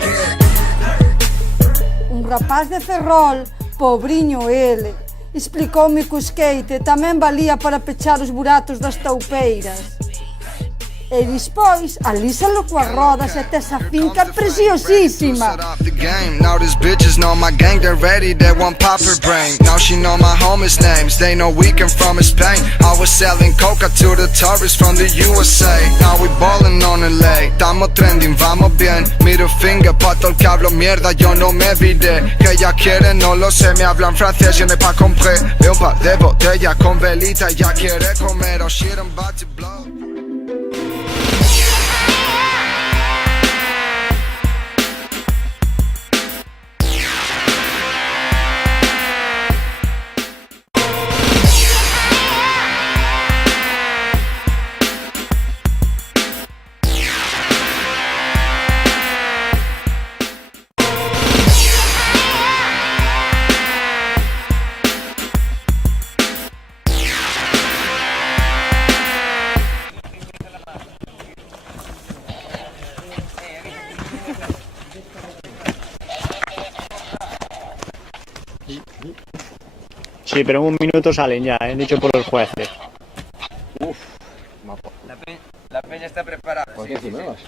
Un rapaz de Ferrol, pobriño ele, explicoume que o skate tamén valía para pechar os buratos das toupeiras. E despois alísalo coas rodas e tes a finca preciosísima. Now these bitches know my gang, they're ready, they want pop her brain. Now she know my homies' names, they know we came from Spain. I was selling coca to the tourists from the USA. Now we ballin' on LA, estamos trending, vamos bien. Middle finger pa' todo el que hablo mierda, yo no me viré. Que ella quiere, no lo sé, me hablan francés y no hay pa' comprar. Veo un par de botellas con velita y ya quiere comer. Oh shit, I'm about to blow. Sí, pero en un minuto salen ya, dicho por los jueces. La peña está preparada. ¿Por qué encima vas?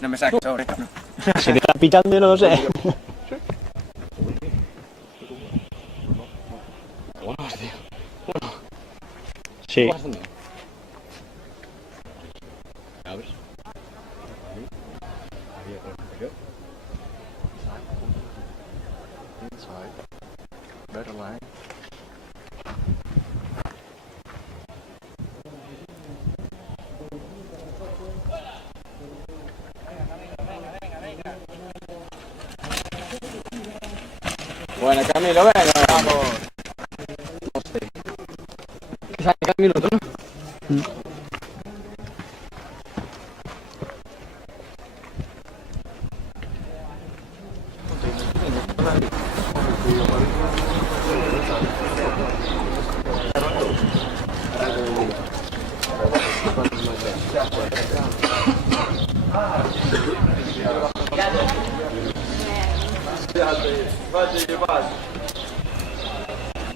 No me saques ahora. Si te están pitando, no lo sé. Sí. Better line. Bueno, Camilo, venga, vamos. Sale Camilo, ¿no?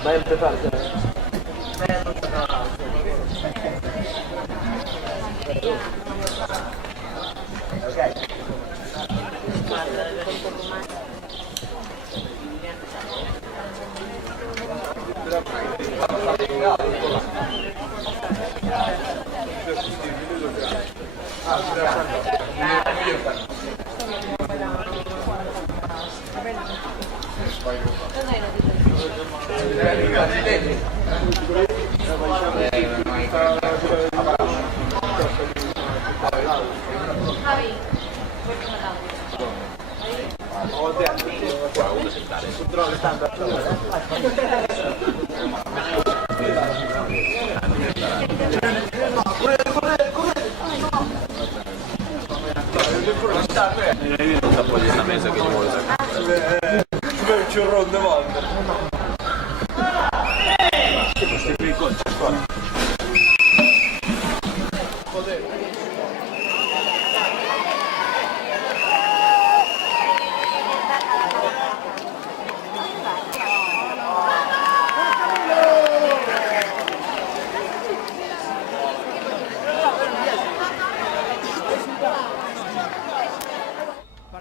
Va a empezar.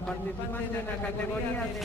Participantes de la categoría de...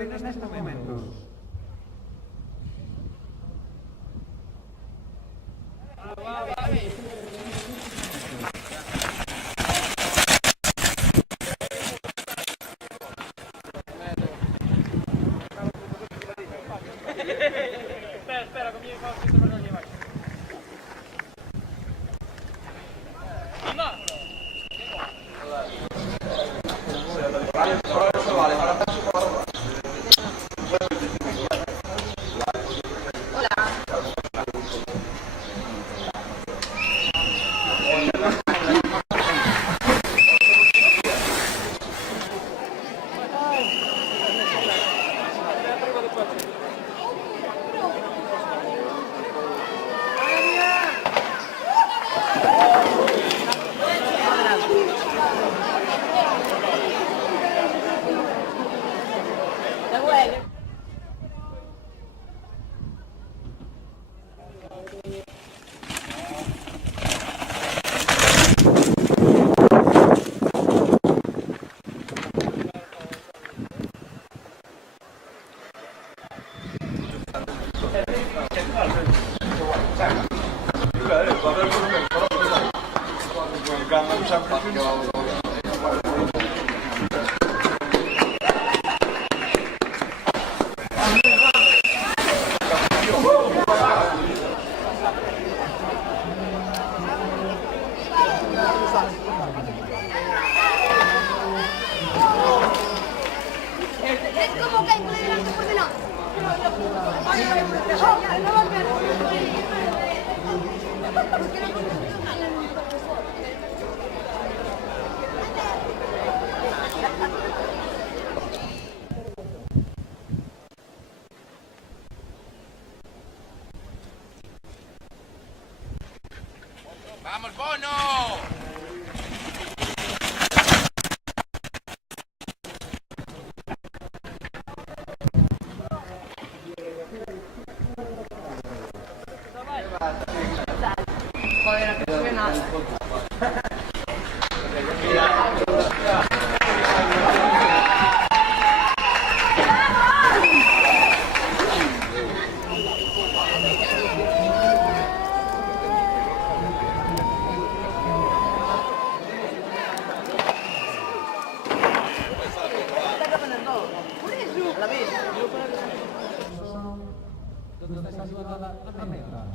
en estos momentos. Espera, comienza a no llevar. ¡Anda! ¡Vamos, Bono! Joder, que suena. Donde está situada la meta.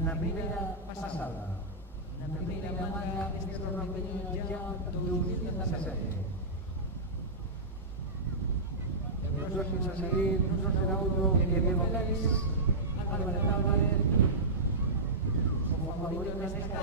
Na primeira pasada, na primeira manga, este Ronaldinho ya 2017. El próximo a salir no será otro que Diego Félix, Álvarez Álvarez, como favorito en esta.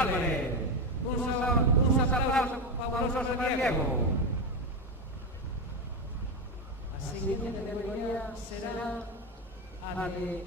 Álvarez. Unos aplausos fabulosos para Diego. La siguiente categoría será a de...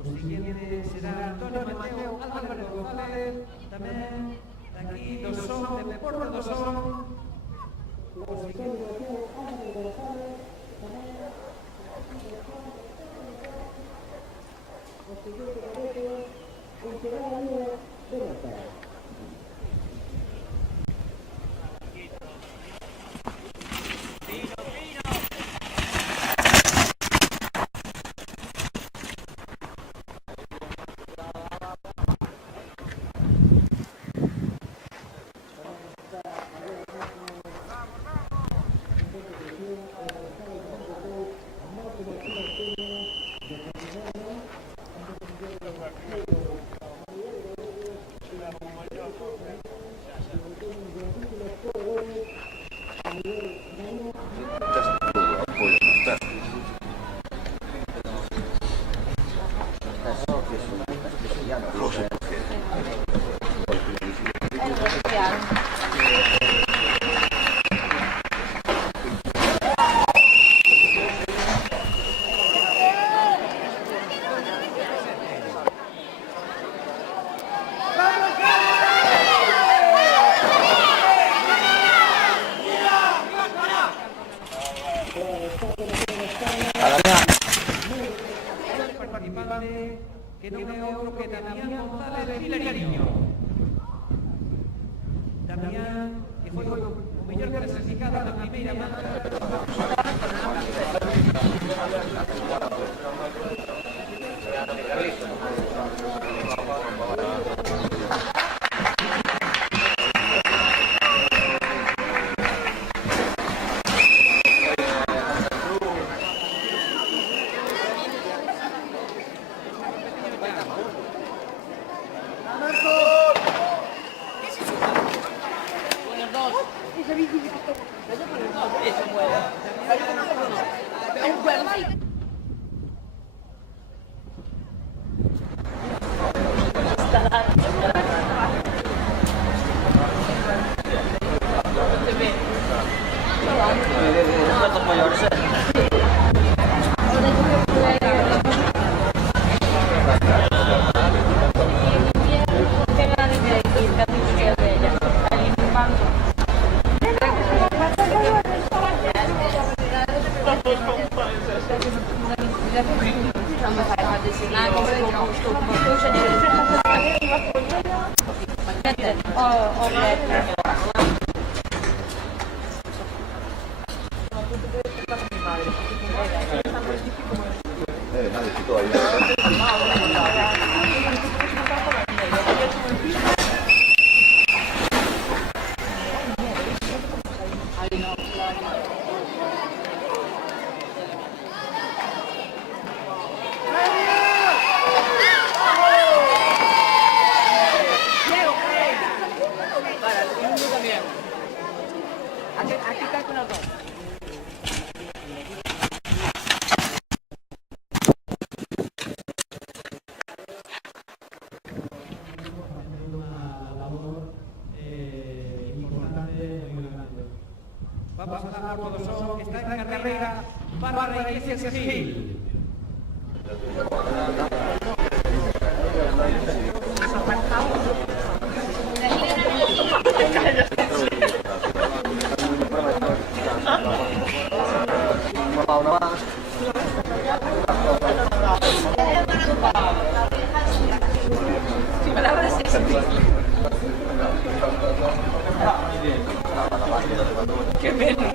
O siguiente será Antonio Mateo Álvarez González, tamén daqui do Son, de Porto do Son. O siguiente Álvarez González, tamén o siguiente cadete, en Ciudadania de Nota. Que non é outro que Damián González Vilariño. Damián, que foi o mellor clasificado na primeira manga. Damián o bilet. Aquí está con los dos. Vamos a dar por todos que está en la carrera Bárbara Iglesias Gil. Qué pena.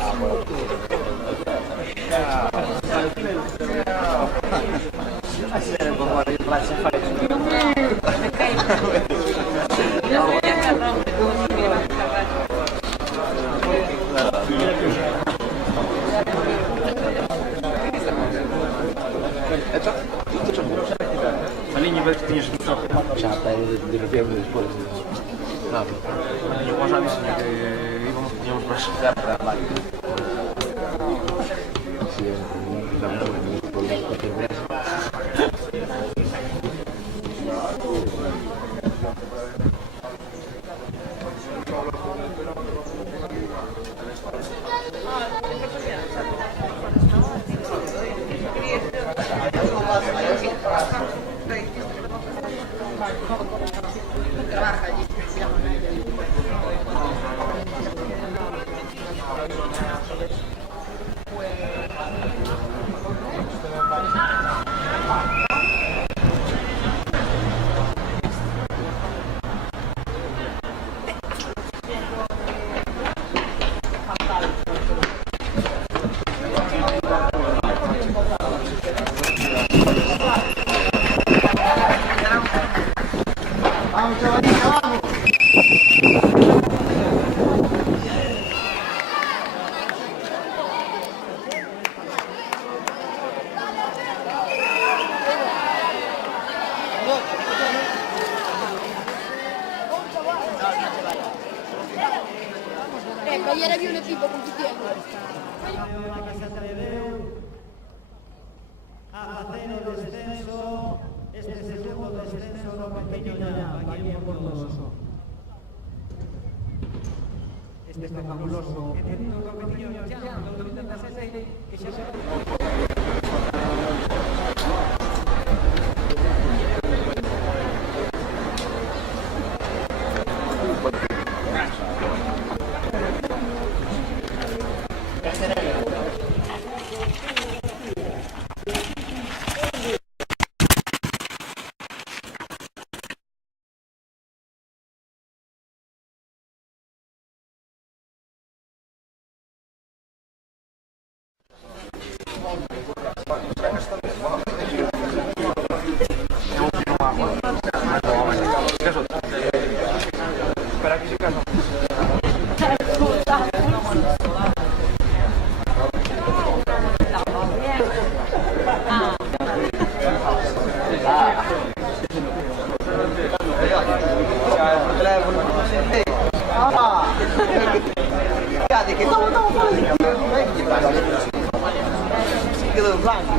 Alinho, vê que tinhas troca. Já está de novembro depois. Não. Eu já disse que íamos para chegar para lá. Trabaja allí. Ayer había un equipo compitiendo. A cero descenso, este segundo descenso do pequeño Jump, aquí en Portoso. Este fabuloso evento do pequeño Jump 2016 que xa se Espera que se casam. Quedou blanco.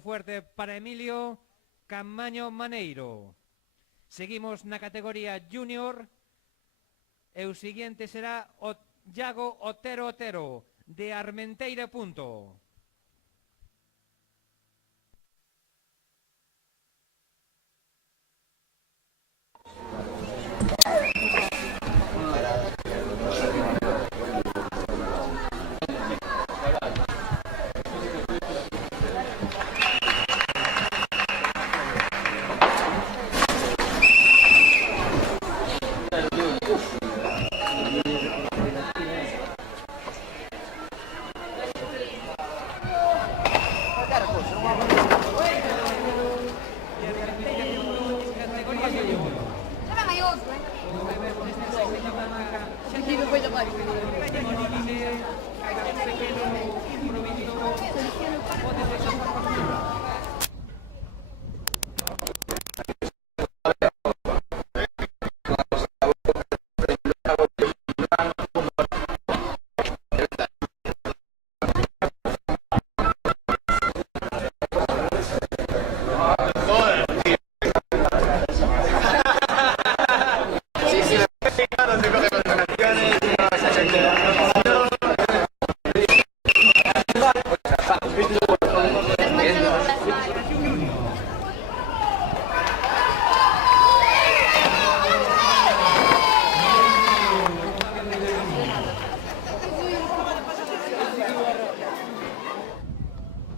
Fuerte para Emilio Camaño Maneiro. Seguimos na categoría junior e o siguiente será o Iago Otero Otero de Armenteira Punto.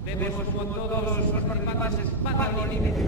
Debemos con todos los participantes para los límites.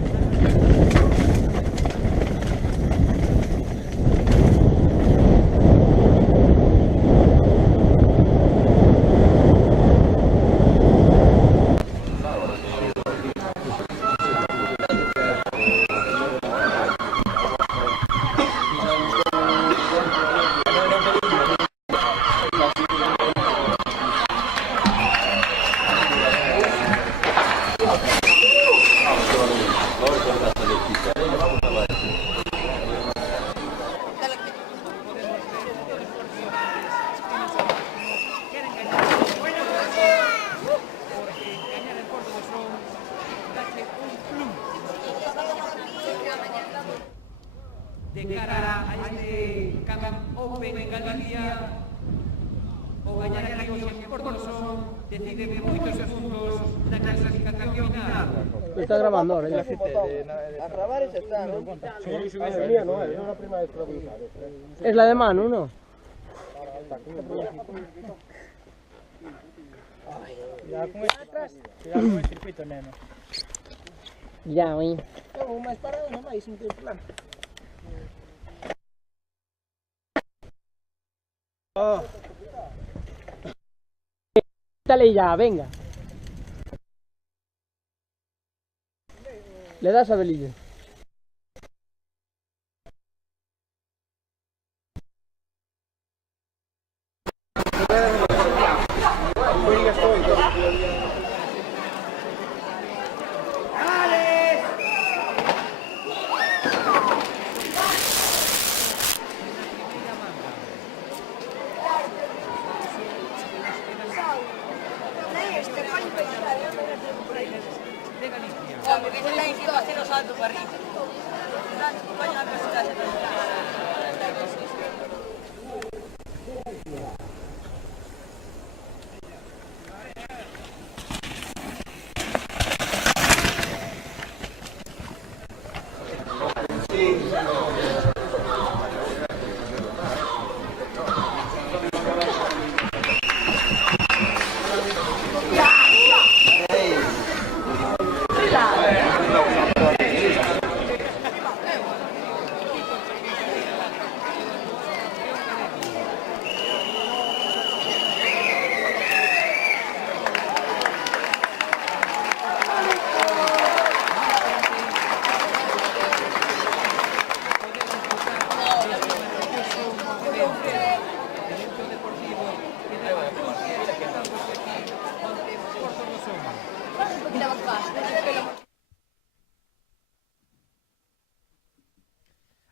De cara a este Camp Open en Galicia, o gañar aquí os en Portosón decide moitos segundos na clasificación final. Está grabando ahora, ya. A grabar ese está, ¿no? Es la de mano, ¿no? Cuidado con el circuito, neno. Ya, oí. Tengo máis parado, non máis, sin plan. Dale ya, venga. Le das a Belillo.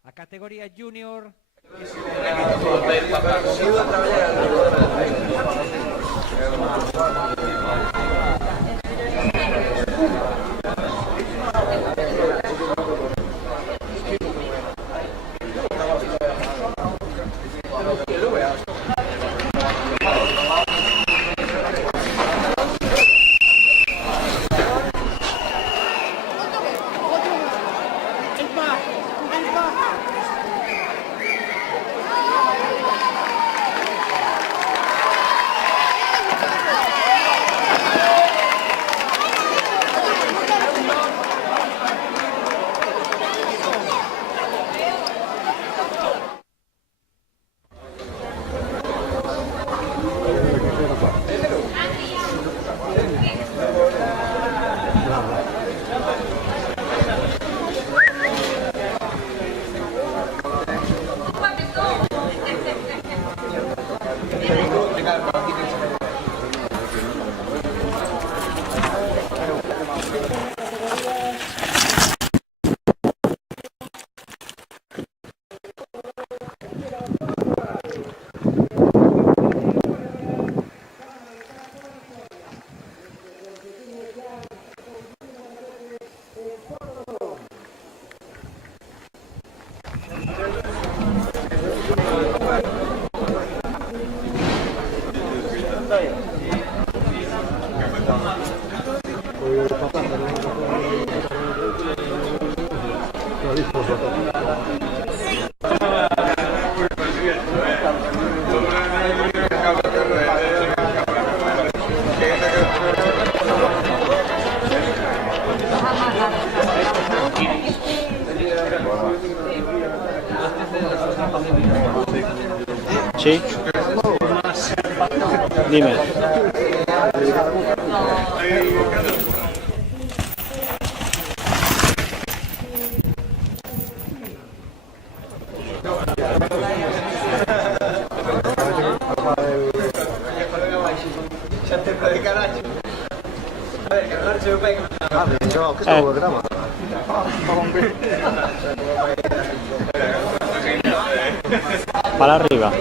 A categoría junior, Sí. Dime. Para arriba.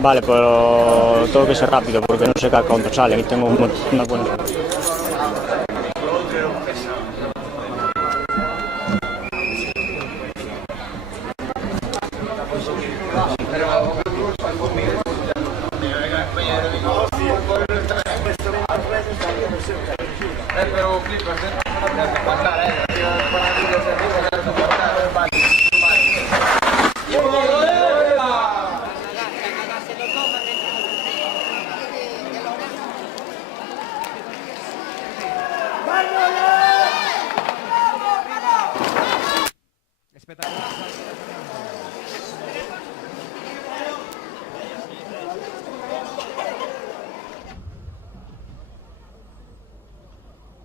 Vale, pero tengo que ser rápido porque no sé cuánto sale y tengo una buena.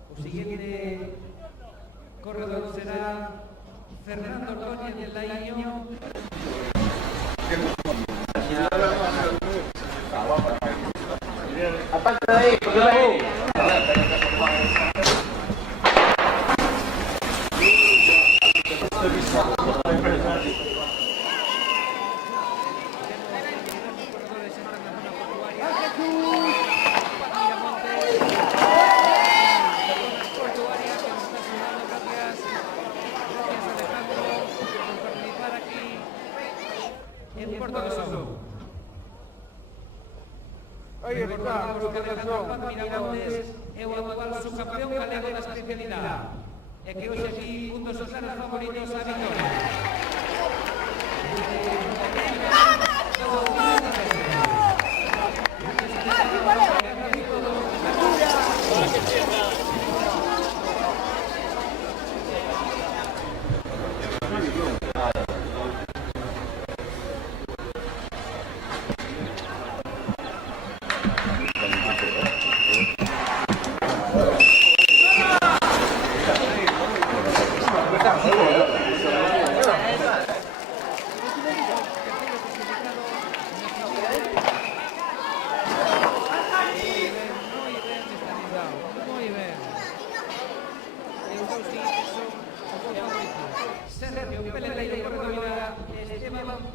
O siguiente corredor será Fernando Ordóñez del Laíño. Aparte de ahí, Recordamos que Alejandro Paz Miramontes é o actual subcampeón galego da especialidade e que hoxe aquí un dos claros favoritos á vitória.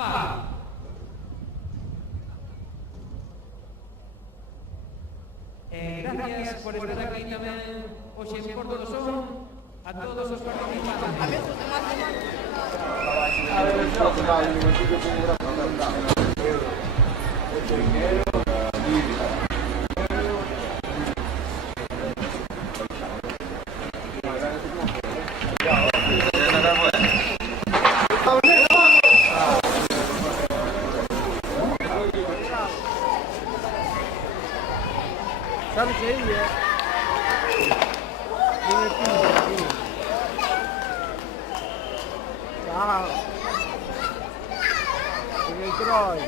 Pa. Gracias por estar aquí tamén hoxe en Porto do Son a todos os participantes. ¿Sabes qué es? Chao. En el Troy.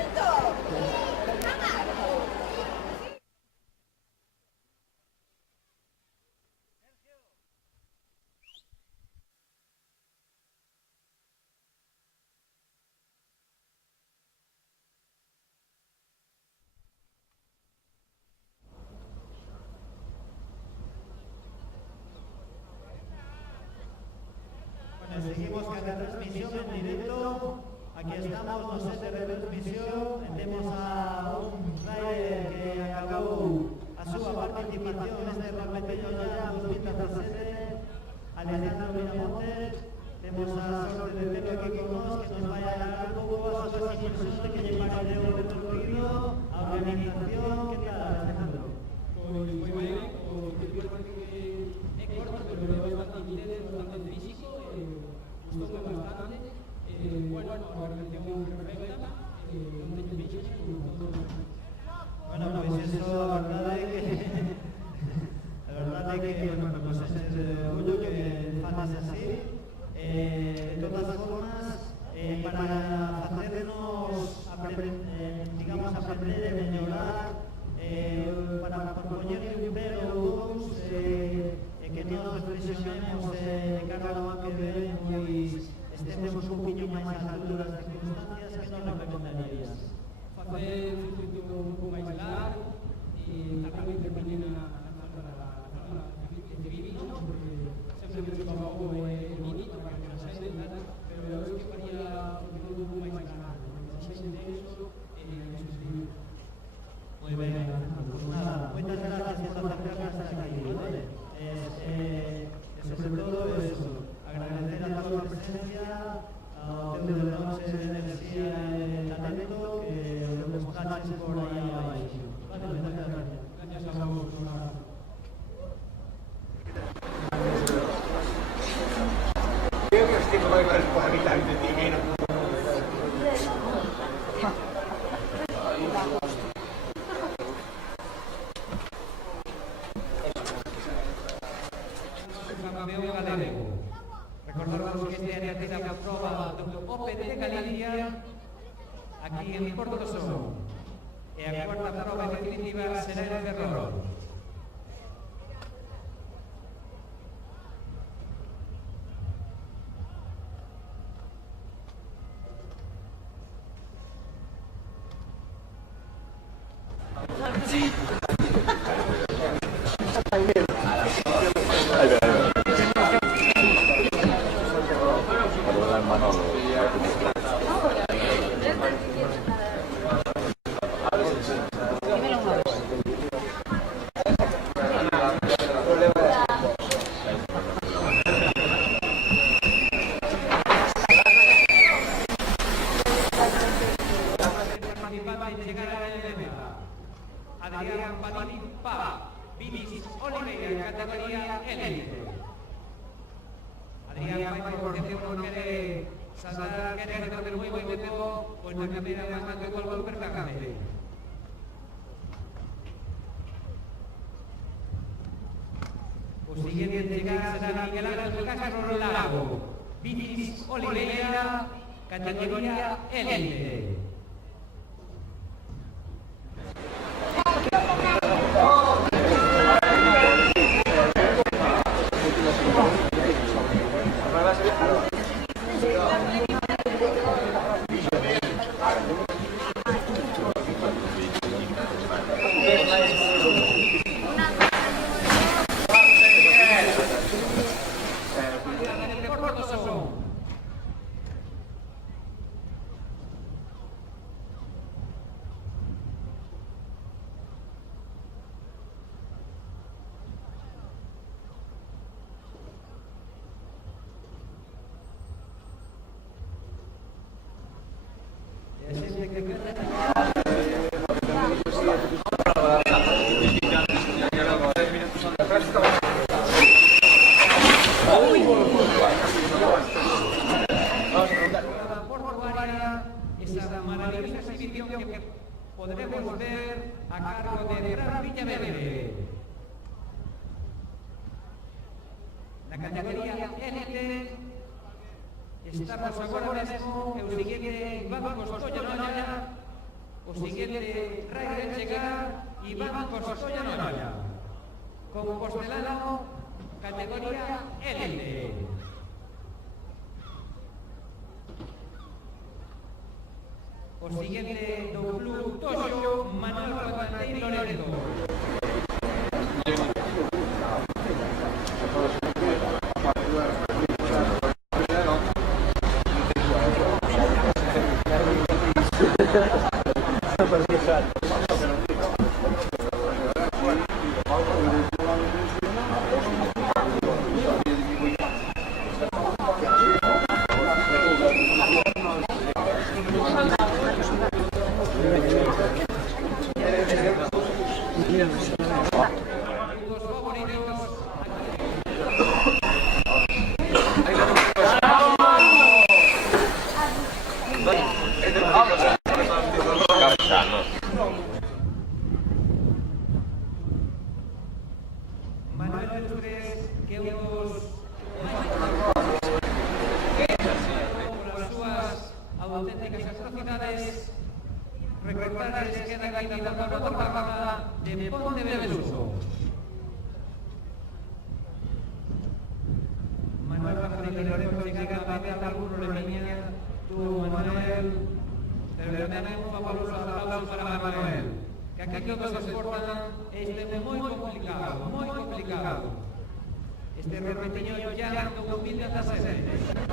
Seguimos con la transmisión en directo. Aquí estamos, no set de retransmisión. Temos a un rider que acabou a súa participación neste Rompeteño ya 2017, Alejandro Miramonte. Temos a sorte de terlo aquí con nós, que nos vai a dar un pouco as súas impresiones que lle pareceu o recorrido, a organización. Que tal, Alejandro? Foi ben, o circuito é corto, pero é bastante intenso, bastante físico. Gustoume bastante, bueno, a organización perfecta, non teño bichos, bueno, pois eso, a verdade é que bueno, pues ese orgullo que faces así. De todas formas, para facernos digamos, aprender e mellorar, para propoñerle un pero ou dous, que nos reflexionemos de cara ao ano que ven, pois estemos un poquinho máis ás alturas das circunstancias, que nos recomendarías? facer un circuito un pouco máis largo e tamén intervenir na civil, porque sempre que se paga o é bonito para que nos xente, pero eu que faría un circuito un pouco máis largo, máis intenso e sostenido. Moi ben, pues nada, moitas gracias por acercarnos hasta aquí, ¿vale? Sobre todo eso, agradecer a toda a presencia, ao teu de noche de enerxía e talento que lo demostraches por aí abaixo. Vale, moitas gracias. Gracias a vos, un abrazo. Creo que estoy como el habitante divino. Recordamos que este é a terceira proba do Open de Galicia aquí en Porto do Son. E a cuarta proba definitiva será en Ferrol. Adrián Badín Pa, Vinis Oliveira, categoría élite. Adrián vai por cierto non quere saltar, quere recorrer moi tempo, pois na primeira máis que colgo o percance. O siguiente en chegar será Miguel Ángel Castro Lago, Vinis Oliveira, categoría élite. esa maravillosa exhibición que podremos ver a cargo de Fran Villaverde. Na categoría élite estamos agora mesmo e o seguinte Iván Costolla Noia, o seguinte Rai de chegar Iván Costolla Noia, compostelano categoría élite. O seguinte do Club Toxo, Manuel Valdeiro Loreto. Manuel Lustres, que os as súas auténticas atrocidades, recordarles que queda aquí na zona urbana de Ponte Veluso. Manuel Valdeiro Loreto chegando a ver alguno de miña, tú, Manuel, pero tamén un fabuloso aplauso para Manuel. Que aquí todos se esforzan, este é moi complicado, moi complicado. Este repetiño ya do 2017.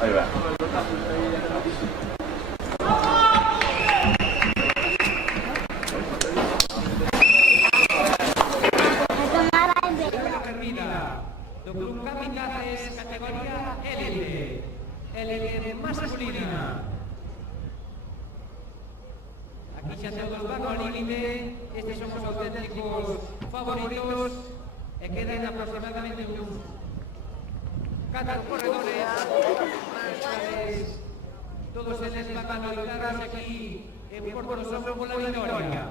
Ahí va. Do Club Kamikazes, categoría élite. Élite masculina. Aquí xa todos van ao límite. Estes son os auténticos favoritos. E quedan aproximadamente uns 4 corredores. Todos eles van a loitar aquí en Porto Soso pola victoria.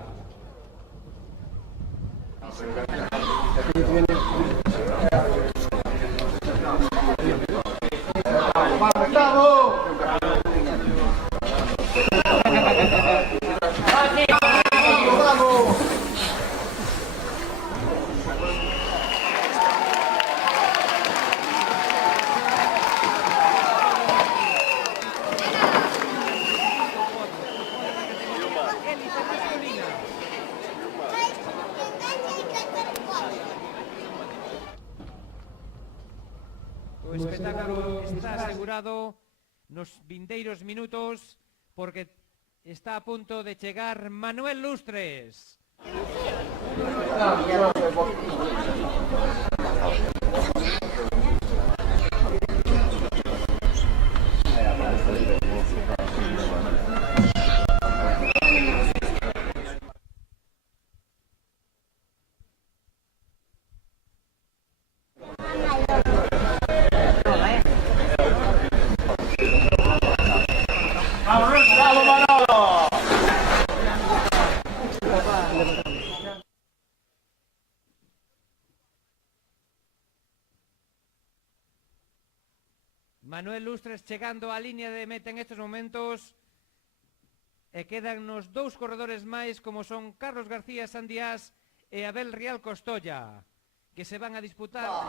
O espectáculo está asegurado nos vindeiros minutos porque está a punto de chegar Manuel Lustres. Manuel Lustres chegando á línea de meta en estes momentos e quedan nos dous corredores máis como son Carlos García Sandiás e Abel Rial Costolla que se van a disputar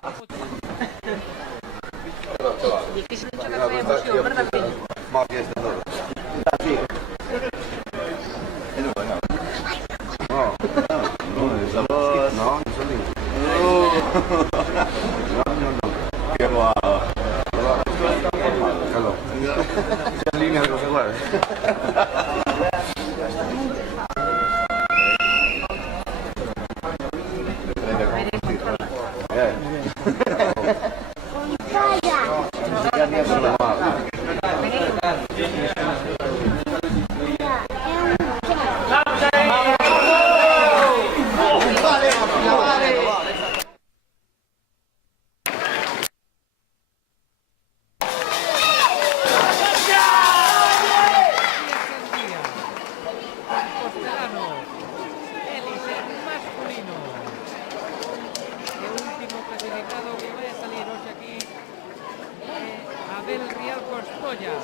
Costoya.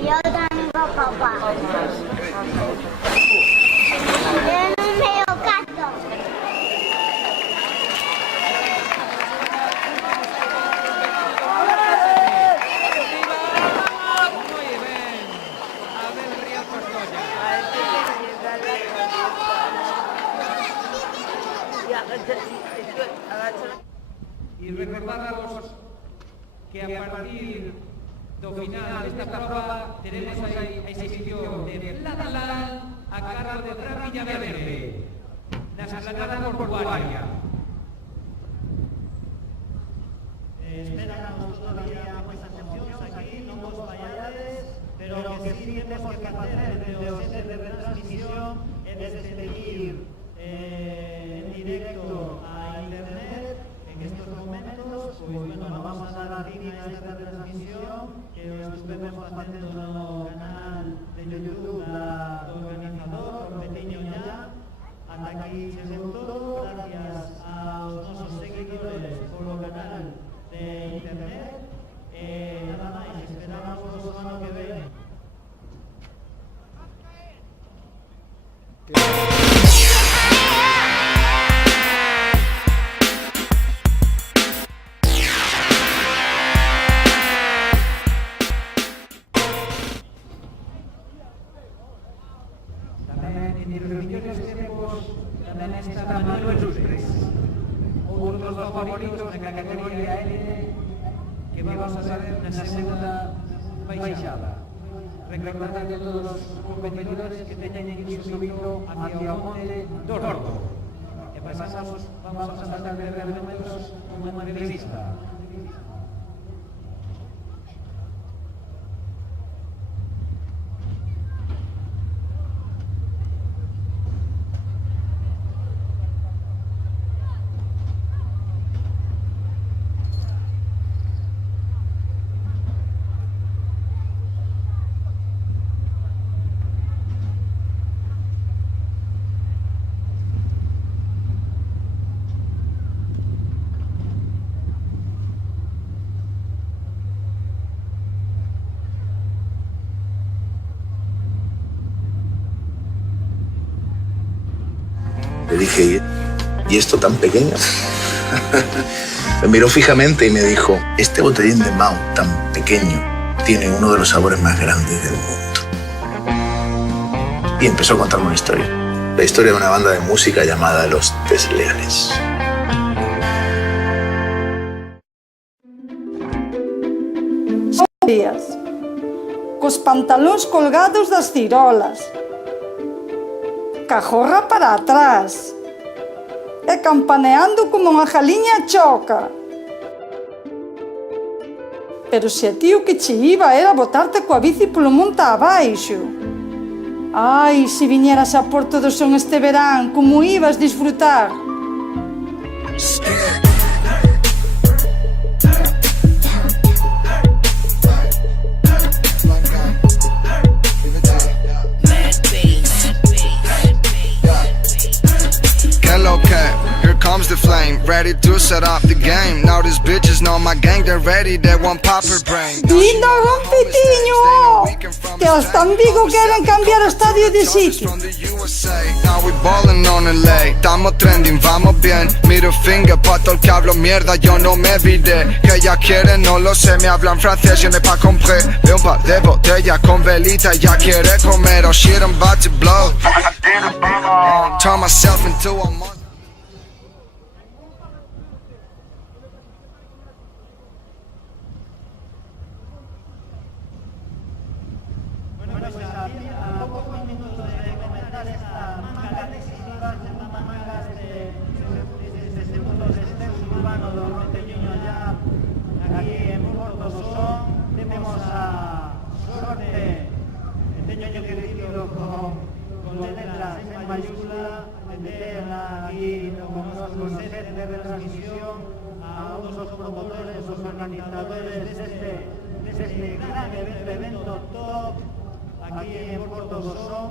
Yo tengo papá. Yo no veo gato. Y recordábamos que a partir do final desta prova teremos a exhibición de Plata a cargo de Fran Villaverde na esplanada portuaria. Esperamos todavía moitas emocións aquí, non vos vaiades, pero que sí temos que facer desde o set de retransmisión é despedir en directo a internet en estos momentos, pois bueno, vamos a dar fin a esta retransmisión que os estuvemos facendo no canal de YouTube do organizador, Rompetinho Ya. Ata aquí chegou todo, gracias aos nosos seguidores polo canal de internet. Nada máis, esperamos o ano que ven. Outros dos favoritos na categoría élite que vamos a saber na segunda baixada. Recordar que todos os competidores que teñen que ir subindo hacia o monte do Orto. E vamos a tratar de ver momentos unha entrevista. Le dije, ¿y esto tan pequeño? Me miró fijamente y me dijo, este botellín de Mao tan pequeño tiene uno de los sabores más grandes del mundo. Y empezó a contarme una historia. La historia de una banda de música llamada Los Desleales. Días, cos pantalóns colgados das cirolas, cajorra para atrás e campaneando como unha galiña choca. Pero se a ti o que che iba era botarte coa bici polo monte abaixo. Ai, se viñeras a Porto do Son este verán, como ibas disfrutar. Here comes the flame, ready to set up the game. Now these bitches know my gang, they're ready, they want pop her brain. Vindo Rompetiño! Que hasta en Vigo queren cambiar o estadio de sitio. Now we ballin' on LA, estamos trending, vamos bien. Middle finger pa' todo el que hablo mierda, yo no me olvidé. Que ella quiere, no lo sé, me hablan francés, yo no pa' comprar. Veo un par de botellas con velita, ella quiere comer. Oh shit, I'm about to blow. Turn myself into a monster. Con deste gran evento top aquí en Porto do Son,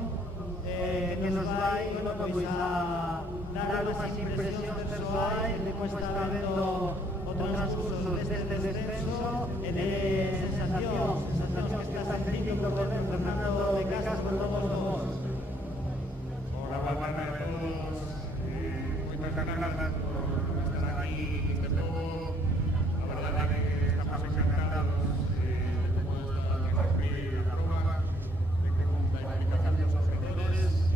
que nos vai a dar unhas impresións persoais de como está vendo o transcurso deste descenso e de sensacións que está sentindo por dentro Fernando de Castro todos vos. Hola, buenas a todos. Muchas gracias por estar aquí de nuevo. La verdad es que estamos encantados de construir la Roma, de que unificar los objetivos,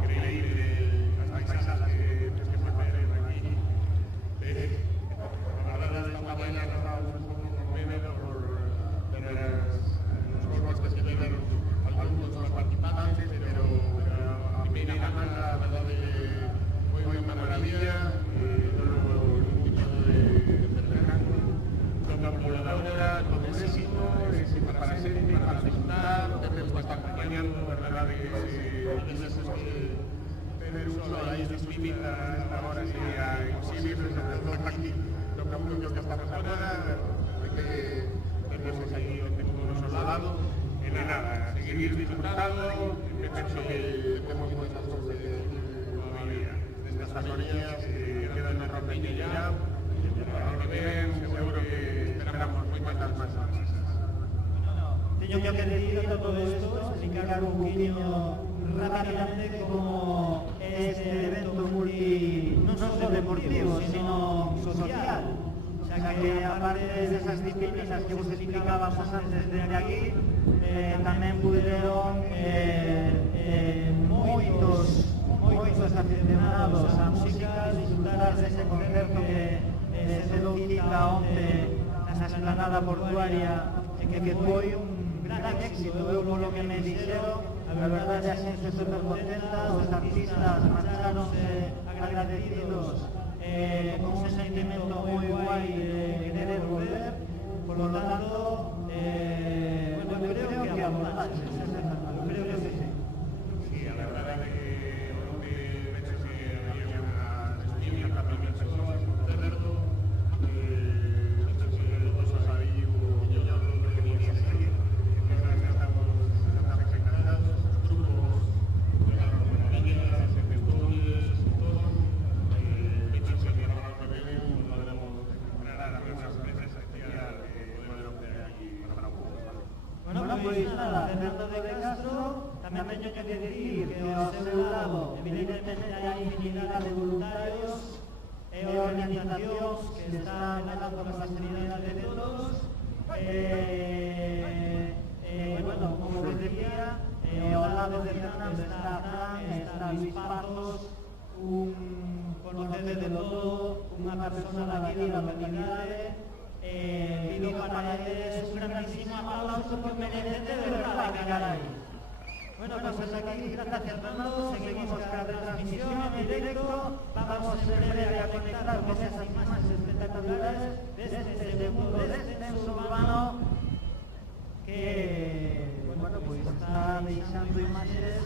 increíble las paisadas que se pueden ver aquí. La verdad es que esta mañana estábamos un poco conmovidos por ver los golpes que tienen algunos de los participantes, pero a primera gana, la verdad es que fue una maravilla. Con éxito, para disfrutar, nos está acompañando, verdad que tener uso de las disciplinas ahora sería imposible, aquí lo que estamos ahora, de que tenemos ahí nuestro lado, en nada, seguir disfrutando, pienso que tenemos muchas cosas todavía, desde estas orillas, queda una rompilla ya, para que vean, seguro que esperamos muchas más. Teño que decir todo esto, explicar un poquinho rápidamente como este evento non só deportivo, sino social, xa que aparte desas disciplinas que vos explicábamos antes desde aquí, tamén puderon moitos aficionados á música disfrutar dese concerto que se deu cita onte na esplanada portuaria e que foi un gran éxito. Eu polo que me dixeron, a verdade a xente super contenta, os artistas marcharonse agradecidos con un sentimento moi guai de querer volver. Por lo tanto, bueno, creo que a volar, creo que sí. Sí, la verdad es que de hecho sí había una también personas por tenerlo, de hecho sí todos ahí yo lo que quería seguir, estamos encantados, grupos de las maravillas, sectores, todo, de hecho sí que ahora podremos generar algunas sorpresas especiales que podemos tener aquí para un poco. Bueno, pois nada, Fernando de Castro, tamén teño que decir que ao seu lado, evidentemente, hai infinidade de voluntarios e organizacións que están velando por a seguridade de todos. Bueno, como vos decía, ao lado de Fernando está Fran, está Luis Pazos, un conocedor de todo, unha persona da vida da humanidade. Pido para eles un grandísimo aplauso que merecen de verdad, caray. Bueno, pues aquí, gracias Fernando, seguimos con la transmisión en directo, vamos en breve a conectar con esas imágenes espectaculares de este segundo descenso urbano que, bueno, pues está deixando imágenes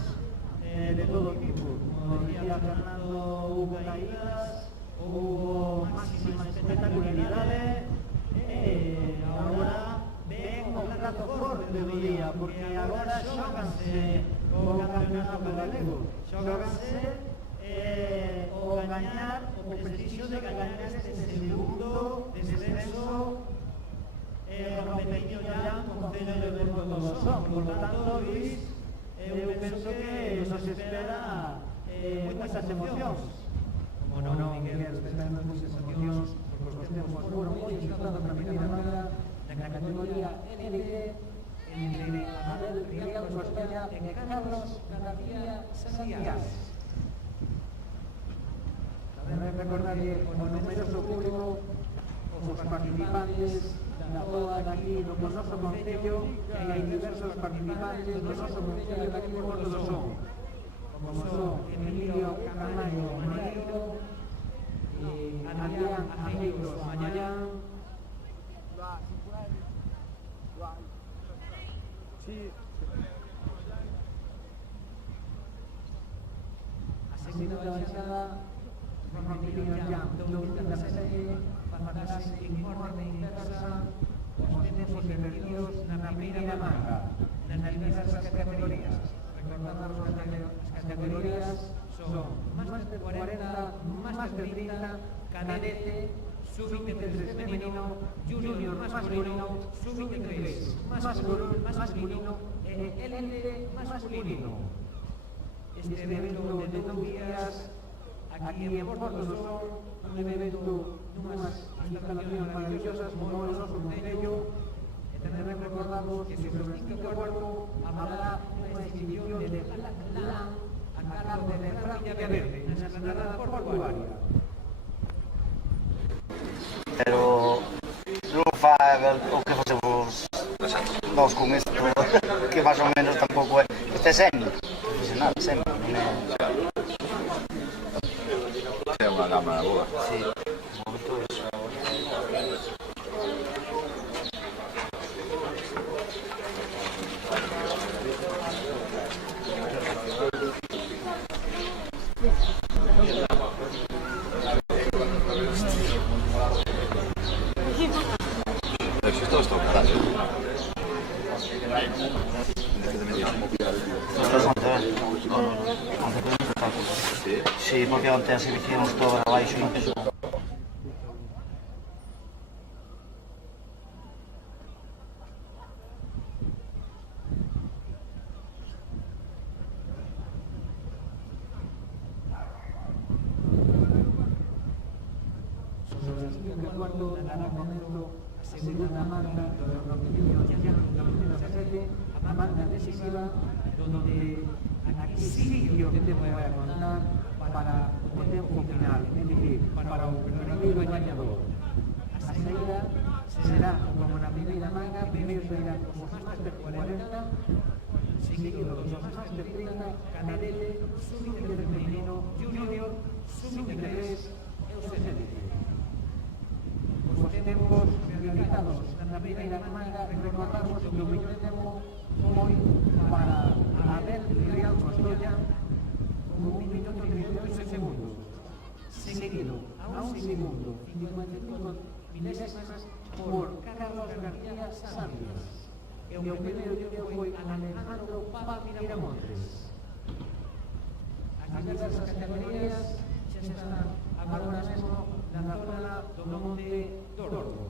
de todo tipo. Como decía Fernando, hubo caídas, hubo máxima espectacularidade. Agora ven o prato forte do día, porque agora xóganse o campeonato galego, xóganse o gañar, o prestixio de gañar este segundo descenso Rompetiño ya Concello de Porto do Son. Por lo tanto, Luis, eu penso que nos espera moitas emocións. Como non, Miguel, esperamos moitas emocións, porque os tempos foron moi disputados na primeira banda da categoría élite entre Abel Riel Cospella e Carlos García Sanías. Tamén recordarlle o numeroso público, os participantes da boda daqui no noso concello, e hai diversos participantes do noso concello daqui de Porto do Son, como son Emilio Camargo Maneiro, Adrián Ajeiros Mañán, a seguida da baixada Rompetiño ya 2017, farmatas en orden inversa, os temos ejercidos na primeira manga, nas diversas categorías. Recordamos as categorías son máster de 40, máster de 30, cadete, sub-23 femenino, junior masculino, sub-23 masculino e élite masculino. Este evento de 2 días aquí en Porto do Sol, un evento dunhas instalacións maravillosas como o noso concello, e tamén recordamos que sobre os 5 e cuarto habrá unha exhibición de Plan a cargo de Francia Verde, na explanada portuaria. Pero non fai o que facemos nós con isto, que máis ou menos tampouco é. Este é semi, profesional, semi, non é... É unha gama boa. Sí, moito iso. Sí, porque onte as exhibicións todas abaixo non pesou. Sobre as 5 e cuarto dará momento a segunda manga do Rompetiño ya en 2017, a manga decisiva, donde aquí sí que te voy a contar para o tempo final, é dicir, para o primeiro gañador. A saída será como na primeira manga, primeiro será os máster 40, seguido dos máster 30, cadete, sub-23 femenino, junior, sub-23 e os élite. Os tempos realizados na primeira manga, recordamos que o mellor tempo foi para Abel Real Costoya con 1 minuto e 38 segundos, seguido a 1 segundo 55 milésimas por Carlos García Santos, e o primeiro día foi Alejandro Paz Miramontes. As diversas categorías xa están agora mesmo na zona do Monte Dordo.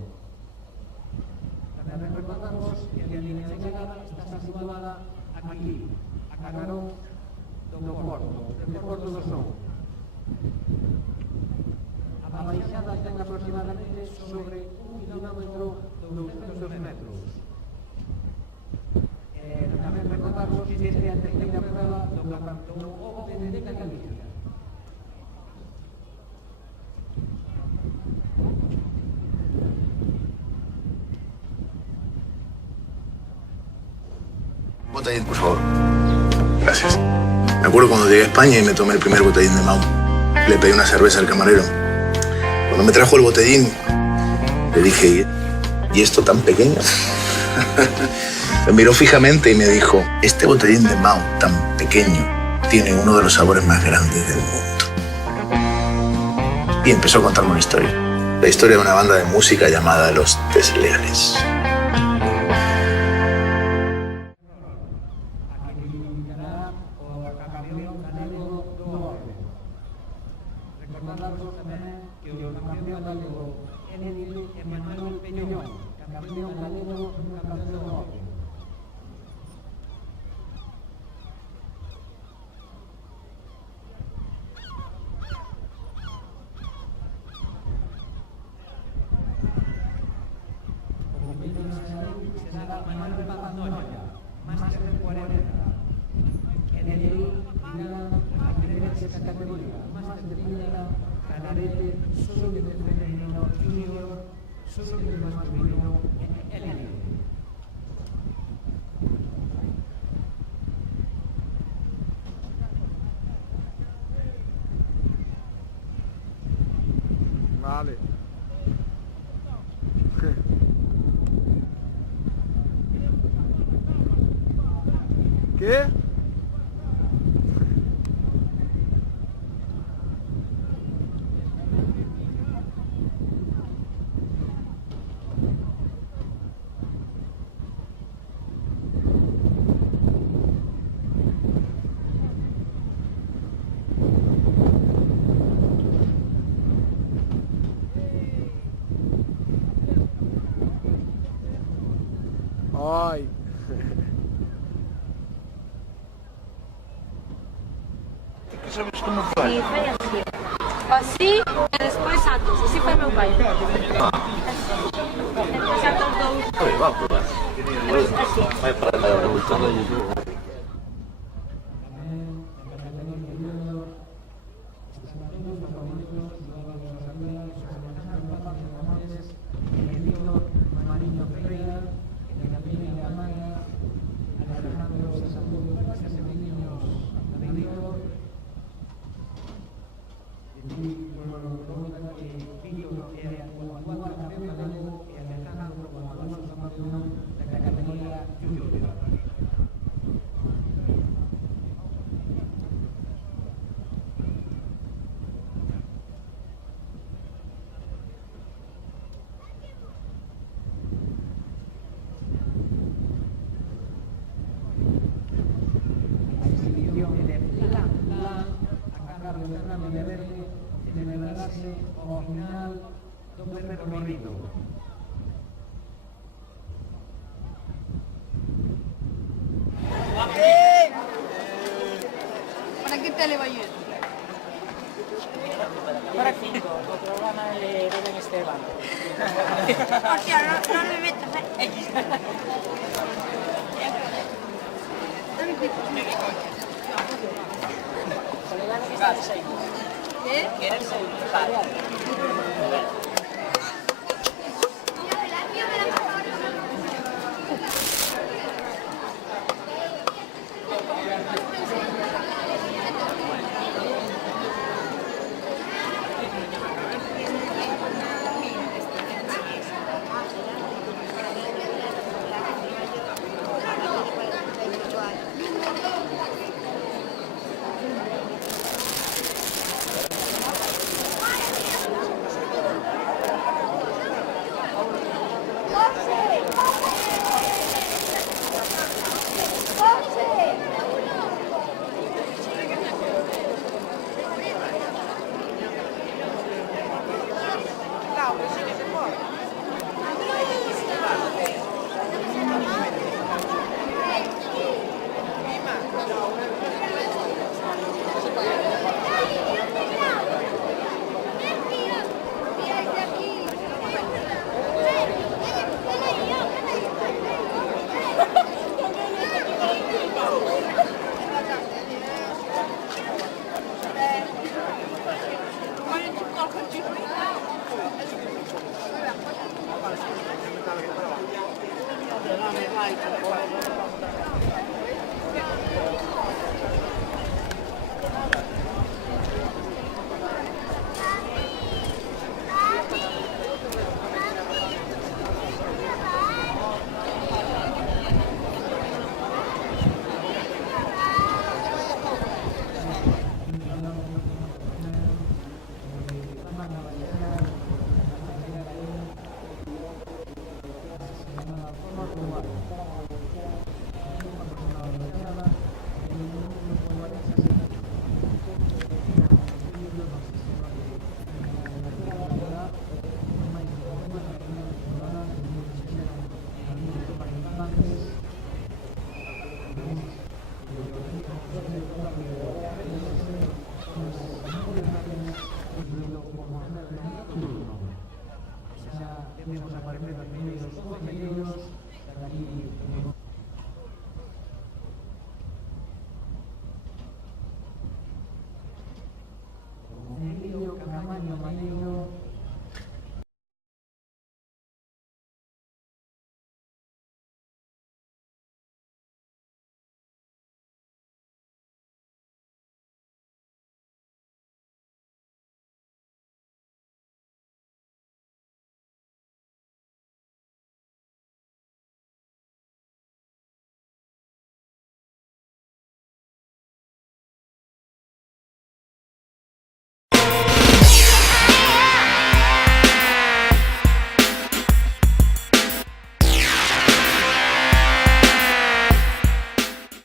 Tamén recordamos que a línea de chegada está situada aquí, a carón do Porto do Sol. A baixada ten aproximadamente sobre 1 kilómetro e 200 metros. Tamén recordamos que esta é a terceira prueba do Campeonato Open de Galicia. Botellín, por favor. Gracias. Me acuerdo cuando llegué a España y me tomé el primer botellín de Mau. Le pedí una cerveza al camarero. Cuando me trajo el botellín, le dije, ¿y esto tan pequeño? Me miró fijamente y me dijo, este botellín de Mau, tan pequeño, tiene uno de los sabores más grandes del mundo. Y empezó a contarme una historia. La historia de una banda de música llamada Los Desleales. Vale. ¿Qué? Ay. Sabes como fai? Sí, foi así. Así e despois atos. Así foi meu pai. Despois atos dous. Va a probar. Vai para la revolución de YouTube. Como final, doble recorrido. Para que tele vai ir? Para 5, o programa de Belén Esteban. Hostia, no me metas, ¿Qué? ¿Quieres seguir? Vale.